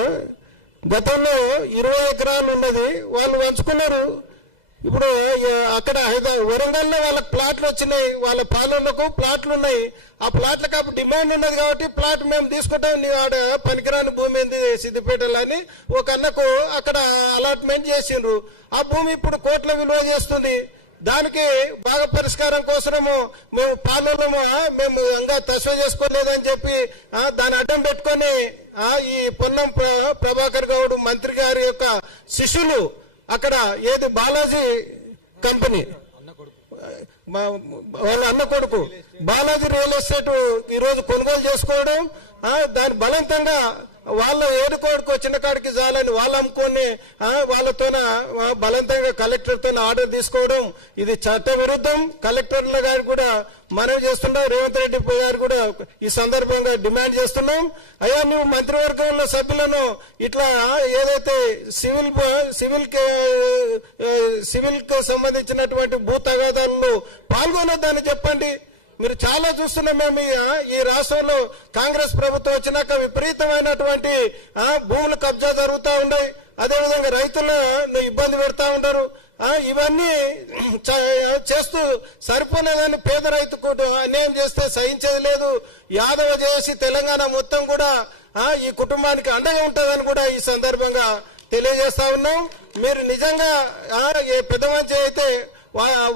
గతంలో 20 ఎకరాలు ఉన్నది, వాళ్ళు పంచుకున్నారు. ఇప్పుడు అక్కడ వరంగల్లో వాళ్ళకి ప్లాట్లు వచ్చినాయి, వాళ్ళ పాలనలకు ప్లాట్లు ఉన్నాయి. ఆ ప్లాట్లకు అప్పుడు డిమాండ్ ఉన్నది కాబట్టి ప్లాట్ మేము తీసుకుంటాం, నీ ఆడ పనికిరాని భూమి ఏంది సిద్దిపేటలో అని ఒక అన్నకు అక్కడ అలాట్మెంట్ చేసిండ్రు. ఆ భూమి ఇప్పుడు కోట్ల విలువ చేస్తుంది. దానికి బాగా పరిష్కారం కోసము మేము పాలనము మేము ఇంకా తస్వ చేసుకోలేదని చెప్పి దాని అడ్డం పెట్టుకొని ఈ పొన్నం ప్రభాకర్ గౌడ్ మంత్రి గారి యొక్క శిష్యులు అక్కడ ఏది బాలాజీ కంపెనీ వాళ్ళ అన్న కొడుకు బాలాజీ రియల్ ఎస్టేట్ ఈరోజు కొనుగోలు చేసుకోవడం, దాని బలవంతంగా వాళ్ళ ఏడుకోడుకు వచ్చిన కాడికి చాలని వాళ్ళు అమ్ముకొని వాళ్ళతోన బలవంతంగా కలెక్టర్తో ఆర్డర్ తీసుకోవడం ఇది చట్ట విరుద్ధం. కలెక్టర్ల గారు కూడా మనవి చేస్తున్నాం, రేవంత్ రెడ్డి గారు కూడా ఈ సందర్భంగా డిమాండ్ చేస్తున్నాం. అయ్యా నువ్వు మంత్రివర్గంలో సభ్యులను ఇట్లా ఏదైతే సివిల్ కి సంబంధించినటువంటి భూ తగాదాల్లో పాల్గొనొద్దని చెప్పండి. మీరు చాలా చూస్తున్నాం మేము ఈ రాష్ట్రంలో కాంగ్రెస్ ప్రభుత్వం వచ్చినాక విపరీతమైనటువంటి భూముల కబ్జా జరుగుతూ ఉన్నాయి. అదేవిధంగా రైతులను ఇబ్బంది పెడతా ఉంటారు. ఇవన్నీ చేస్తూ సరిపోలేదని పేద రైతుకు అన్యాయం చేస్తే సహించేది లేదు. యాదవ చేసి తెలంగాణ మొత్తం కూడా ఈ కుటుంబానికి అండగా ఉంటుందని కూడా ఈ సందర్భంగా తెలియజేస్తా ఉన్నాం. మీరు నిజంగా పెద్ద మంచి అయితే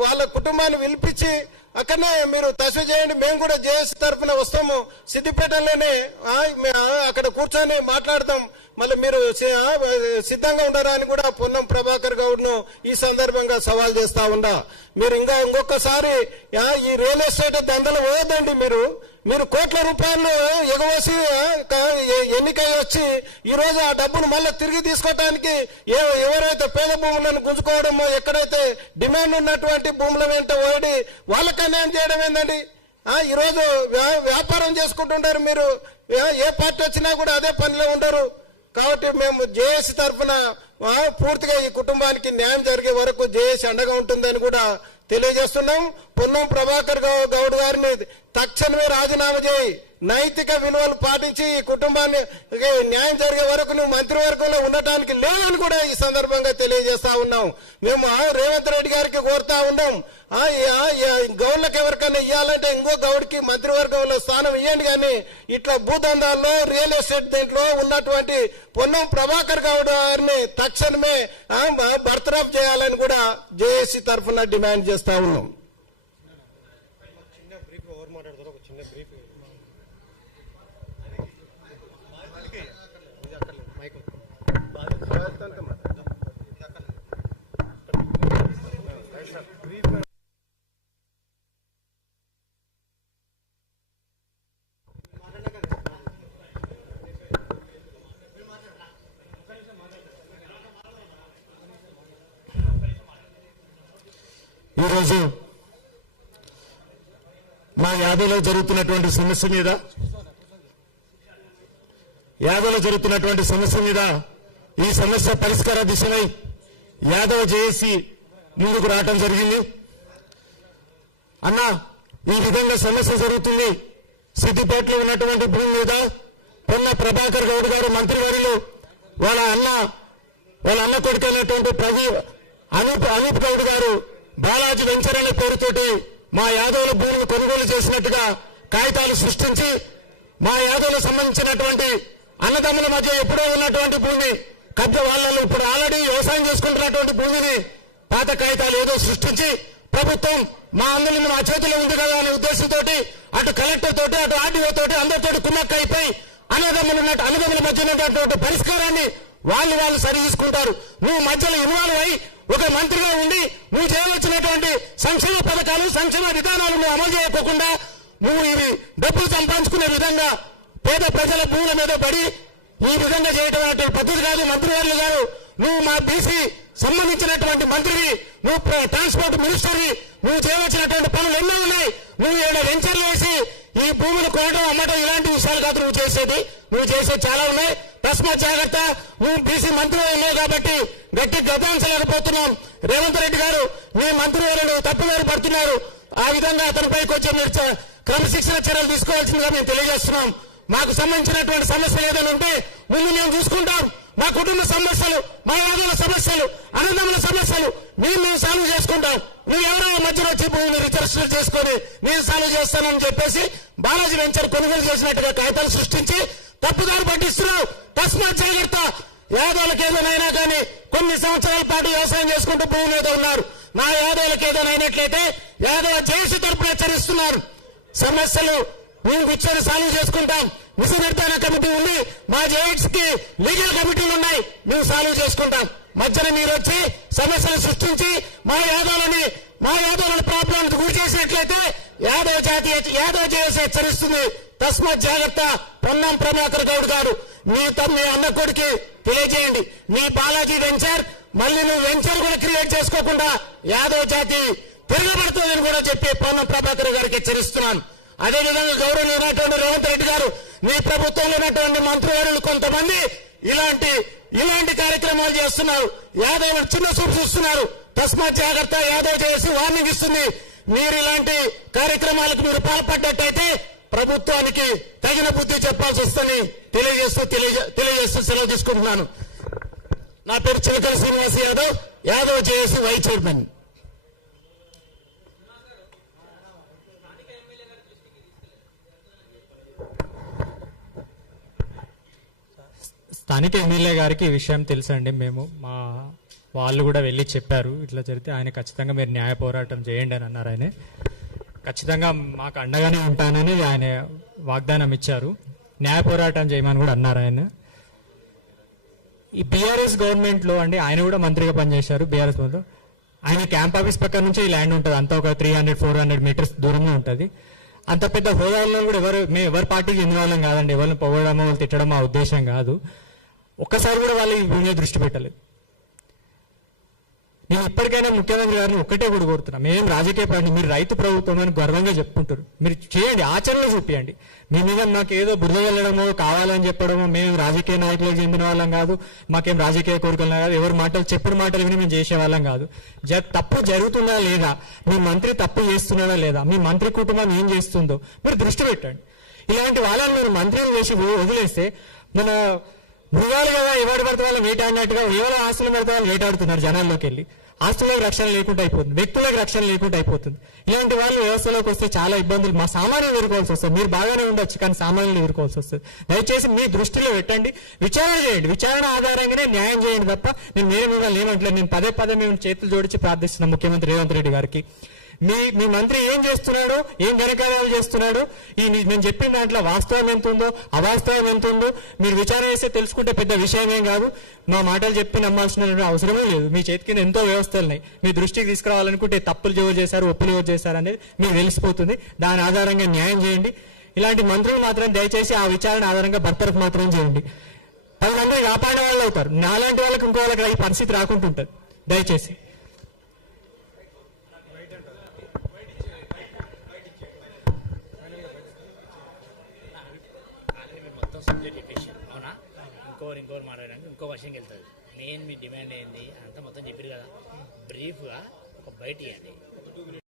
వాళ్ళ కుటుంబాన్ని పిలిపించి అక్కడనే మీరు తస్వ చేయండి. మేము కూడా జేఏసీ తరఫున వస్తాము, సిద్దిపేటలోనే అక్కడ కూర్చొని మాట్లాడతాం. మళ్ళీ మీరు సిద్ధంగా ఉండరా అని కూడా పొన్నం ప్రభాకర్ గౌడ్ ను ఈ సందర్భంగా సవాల్ చేస్తా ఉండా. మీరు ఇంకొకసారి ఈ రియల్ ఎస్టేట్ దందలు పోయొద్దండి. మీరు కోట్ల రూపాయలు ఎగవేసి ఎన్నికై వచ్చి ఈ రోజు ఆ డబ్బును మళ్ళీ తిరిగి తీసుకోవడానికి ఎవరైతే పేద భూములను గుంజుకోవడమో, ఎక్కడైతే డిమాండ్ ఉన్నటువంటి భూముల వెంట ఓడి వాళ్ళకి అన్యాయం చేయడం ఏందండి? ఈరోజు వ్యాపారం చేసుకుంటుంటారు. మీరు ఏ పార్టీ వచ్చినా కూడా అదే పనిలో ఉండరు. కాబట్టి మేము జేఏసీ తరఫున పూర్తిగా ఈ కుటుంబానికి న్యాయం జరిగే వరకు జేఏసీ అండగా ఉంటుందని కూడా తెలియజేస్తున్నాం. పొన్నం ప్రభాకర్ గౌడ్ గారిని తక్షణమే రాజీనామా చేయి, నైతిక విలువలు పాటించి ఈ కుటుంబాన్ని న్యాయం జరిగే వరకు నువ్వు మంత్రివర్గంలో ఉండటానికి లేదని కూడా ఈ సందర్భంగా తెలియజేస్తా ఉన్నాం. మేము రేవంత్ రెడ్డి గారికి కోరుతా ఉన్నాం, గౌడ్లకు ఎవరికైనా ఇవ్వాలంటే ఇంకో గౌడ్కి మంత్రివర్గంలో స్థానం ఇవ్వండి, కానీ ఇట్లా భూదందాల్లో రియల్ ఎస్టేట్ దీంట్లో ఉన్నటువంటి పొన్నం ప్రభాకర్ గౌడ్ గారిని తక్షణమే బర్తరఫ్ చేయాలని కూడా జేఏసీ తరఫున డిమాండ్ చేస్తా ఉన్నాం. ఈరోజు మా యాదవ్లో జరుగుతున్నటువంటి సమస్య మీద ఈ సమస్య పరిష్కార దిశమై యాదవ్ జేఏసీ ముందుకు రావటం జరిగింది. అన్నా ఈ విధంగా సమస్య జరుగుతుంది. సిద్దిపేటలో ఉన్నటువంటి భూమి మీద పొన్న ప్రభాకర్ గౌడ్ గారు మంత్రివర్యులు వాళ్ళ అన్న కొడుకైనటువంటి అనూప్ గౌడ్ గారు బాలాజీ వెంచర్ అనే పేరుతోటి మా యాదవుల భూమిని కొనుగోలు చేసినట్టుగా కాగితాలు సృష్టించి మా యాదవులకు సంబంధించినటువంటి అన్నదమ్ముల మధ్య ఎప్పుడో ఉన్నటువంటి భూమి కబ్జా వాళ్ళను ఇప్పుడు ఆల్రెడీ వ్యవసాయం చేసుకుంటున్నటువంటి భూమిని పాత కాగితాలు ఏదో సృష్టించి ప్రభుత్వం మా అందరిని మా చేతిలో ఉంది కదా అనే ఉద్దేశంతో అటు కలెక్టర్ తోటి అటు ఆర్డీఓ తోటి అందరితోటి కుమ్మక్క అయిపోయి అన్నదమ్ముల మధ్య ఉన్నటువంటి పరిష్కారాన్ని వాళ్ళు సరి తీసుకుంటారు. నువ్వు మధ్యలో ఇన్వాల్వ్ అయి ఒక మంత్రిగా ఉండి నువ్వు చేయవలసినటువంటి సంక్షేమ పథకాలు సంక్షేమ విధానాలు నువ్వు అమలు చేయకోకుండా నువ్వు ఇవి డబ్బులు సంపాదించుకునే విధంగా పేద ప్రజల భూముల మీద పడి ఈ విధంగా చేయడం అనేటువంటి పద్ధతి కాదు. మంత్రివర్యులు గారు, నువ్వు మా బీసీ సంబంధించినటువంటి మంత్రివి, నువ్వు ట్రాన్స్పోర్ట్ మినిస్టర్వి, నువ్వు చేయవలసినటువంటి పనులు ఎన్నో ఉన్నాయి. నువ్వు ఏడు వెంచర్లు వేసి ఈ భూమిని కొనడం అమ్మటం ఇలాంటి విషయాలు కాదు నువ్వు చేసేది చాలా ఉన్నాయి. తస్మాత్ జాగ్రత్త. నువ్వు బీసీ మంత్రి ఉన్నావు కాబట్టి గట్టి గద్దాంచలేకపోతున్నాం. రేవంత్ రెడ్డి గారు మీ మంత్రివర్యులు తప్పుదారి పడుతున్నారు. ఆ విధంగా అతనిపైకి వచ్చే మీరు క్రమశిక్షణ చర్యలు తీసుకోవాల్సిందిగా మేము తెలియజేస్తున్నాం. మాకు సంబంధించినటువంటి సమస్యలు ఏదైనా ఉంటే ముందు మేము చూసుకుంటాం. మా కుటుంబ సమస్యలు, మా వాదుల సమస్యలు, అన్నదమ్ముల సమస్యలు మేము సాల్వ్ చేసుకుంటాం. నువ్వు ఎవరో మధ్యలో వచ్చి భూమిని రిజిస్టర్ చేసుకొని నేను సాల్వ్ చేస్తానని చెప్పేసి బాలాజీ వెంచర్ కొనుగోలు చేసినట్టుగా కాగితాలు సృష్టించి తప్పుదారి పట్టిస్తున్నావు. తస్మాత్ జాగ్రత్త. యాదవులకు ఏదైనా కానీ కొన్ని సంవత్సరాల పాటు వ్యవసాయం చేసుకుంటూ భూమి మీద ఉన్నారు. మా యాదవులకు ఏదైనా అయినట్లయితే యాదవ జేసీ తరపున హెచ్చరిస్తున్నారు. సమస్యలు మేము కూర్చొని సాల్వ్ చేసుకుంటాం. విధి నిర్ధారణ కమిటీ ఉంది, మా జేఎక్స్ కి లీగల్ కమిటీలు ఉన్నాయి, మేము సాల్వ్ చేసుకుంటాం. మధ్యన మీరు వచ్చి సమస్యలు సృష్టించి మా యాదవుల ప్రాబ్లం గురి చేసినట్లయితే యాదవ జేఏసీ హెచ్చరిస్తుంది. తస్మాత్ జాగ్రత్త. పొన్నం ప్రభాకర్ గౌడ్ గారు, మీ అన్న కొడుకి తెలియజేయండి. మీ బాలాజీ వెంచర్ మళ్ళీ నువ్వు వెంచర్ కూడా క్రియేట్ చేసుకోకుండా యాదవ జాతి తిరగబడుతుందని కూడా చెప్పి పొన్నం ప్రభాకర్ గారికి హెచ్చరిస్తున్నాను. అదేవిధంగా గౌరవనీయులైనటువంటి రేవంత్ రెడ్డి గారు, మీ ప్రభుత్వంలో ఉన్నటువంటి మంత్రివర్యులు కొంతమంది ఇలాంటి కార్యక్రమాలు చేస్తున్నారు. యాదవ్ చిన్న చూపు చూస్తున్నారు. తస్మాత్ జాగ్రత్త. యాదవ్ చేసి వార్నింగ్ ఇస్తుంది. మీరు ఇలాంటి కార్యక్రమాలకు మీరు పాల్పడ్డట్టయితే ప్రభుత్వానికి తగిన బుద్ధి చెప్పాల్సి వస్తుందని తెలియజేస్తూ సెలవు తీసుకుంటున్నాను. నా పేరు Chilakala Srinivas Yadav, Yadav JAC vice chairman. స్థానిక ఎమ్మెల్యే గారికి ఈ విషయం తెలుసండి. వాళ్ళు కూడా వెళ్ళి చెప్పారు ఇట్లా జరిగితే. ఆయన ఖచ్చితంగా మీరు న్యాయ పోరాటం చేయండి అని అన్నారు. ఆయన ఖచ్చితంగా మాకు అండగానే ఉంటానని ఆయన వాగ్దానం ఇచ్చారు. న్యాయ పోరాటం చేయమని కూడా అన్నారు ఆయన. ఈ బీఆర్ఎస్ గవర్నమెంట్ లో అండి ఆయన కూడా మంత్రిగా పనిచేశారు. బీఆర్ఎస్ లో ఆయన క్యాంప్ ఆఫీస్ పక్కన నుంచి ఈ ల్యాండ్ ఉంటుంది. అంతా ఒక 300-400 మీటర్స్ దూరంలో ఉంటుంది. అంత పెద్ద హోదాలో కూడా ఎవరి పార్టీకి చెందిన వాళ్ళం కాదండి. ఎవరిని పొగడమో వాళ్ళు తిట్టడం ఆ ఉద్దేశం కాదు. ఒక్కసారి కూడా వాళ్ళు ఈ భూమి మీద దృష్టి పెట్టలేదు. నేను ఇప్పటికైనా ముఖ్యమంత్రి గారిని ఒక్కటే కూడా కోరుతున్నా, మేము రాజకీయ పార్టీ, మీరు రైతు ప్రభుత్వం అని గర్వంగా చెప్పుకుంటారు, మీరు చేయండి, ఆచరణలో చూపించండి. మీ మీద మాకు ఏదో బురద వెళ్ళడమో కావాలని చెప్పడమో, మేము రాజకీయ నాయకులకు చెందిన వాళ్ళం కాదు, మాకేం రాజకీయ కోరికలు కాదు, ఎవరి మాటలు చెప్పుడు మాటలు విని మేము చేసే వాళ్ళం కాదు. తప్పు జరుగుతుందా లేదా, మీ మంత్రి తప్పు చేస్తున్నాడా లేదా, మీ మంత్రి కుటుంబం ఏం చేస్తుందో మీరు దృష్టి పెట్టండి. ఇలాంటి వాళ్ళని మీరు మంత్రిని వేసి వదిలేస్తే మన మృగాలు కదా ఎవరు పడితే వాళ్ళు వేటాడినట్టుగా ఎవరో ఆస్తులు పడితే వాళ్ళు వేటాడుతున్నారు. జనాల్లోకి వెళ్ళి ఆస్తులకు రక్షణ లేకుండా అయిపోతుంది, వ్యక్తులకు రక్షణ లేకుండా అయిపోతుంది. ఇలాంటి వాళ్ళు వ్యవస్థలోకి వస్తే చాలా ఇబ్బందులు మా సామాన్యులు ఎదుర్కోవాల్సి వస్తుంది. మీరు బాగానే ఉండొచ్చు కానీ సామాన్యులు ఎదుర్కోవాల్సి వస్తుంది. దయచేసి మీ దృష్టిలో పెట్టండి, విచారణ చేయండి, విచారణ ఆధారంగానే న్యాయం చేయండి తప్ప నేను వేరే మిమ్మల్ని ఏమంటలేదు. నేను పదే మేము చేతులు జోడించి ప్రార్థిస్తున్నాను ముఖ్యమంత్రి రేవంత్ రెడ్డి గారికి. మీ మంత్రి ఏం చేస్తున్నాడు, ఏం ఘనకార్యాలు చేస్తున్నాడు, నేను చెప్పిన దాంట్లో వాస్తవం ఎంత ఉందో అవాస్తవం ఎంత ఉందో మీరు విచారణ చేస్తే తెలుసుకుంటే పెద్ద విషయం ఏం కాదు. మా మాటలు చెప్పి నమ్మాల్సిన అవసరమే లేదు. మీ చేతి కింద ఎంతో వ్యవస్థలు ఉన్నాయి. మీ దృష్టికి తీసుకురావాలనుకుంటే తప్పులు ఎవరు చేశారు, ఒప్పులు ఎవరు చేశారు అనేది మీకు తెలిసిపోతుంది. దాని ఆధారంగా న్యాయం చేయండి. ఇలాంటి మంత్రులు మాత్రం దయచేసి ఆ విచారణ ఆధారంగా భర్తలకు మాత్రం చేయండి. 10 మందిని కాపాడే వాళ్ళు అవుతారు. నాలాంటి వాళ్ళకి ఇంకో వాళ్ళకి ఈ పరిస్థితి రాకుండా ఉంటుంది. దయచేసి అవునా, ఇంకోరు మాట్లాడడానికి ఇంకో వర్షంకి వెళ్తుంది. మెయిన్ మీ డిమాండ్ ఏంది అంతా మొత్తం చెప్పారు కదా, బ్రీఫ్గా ఒక బయట ఇవ్వండి.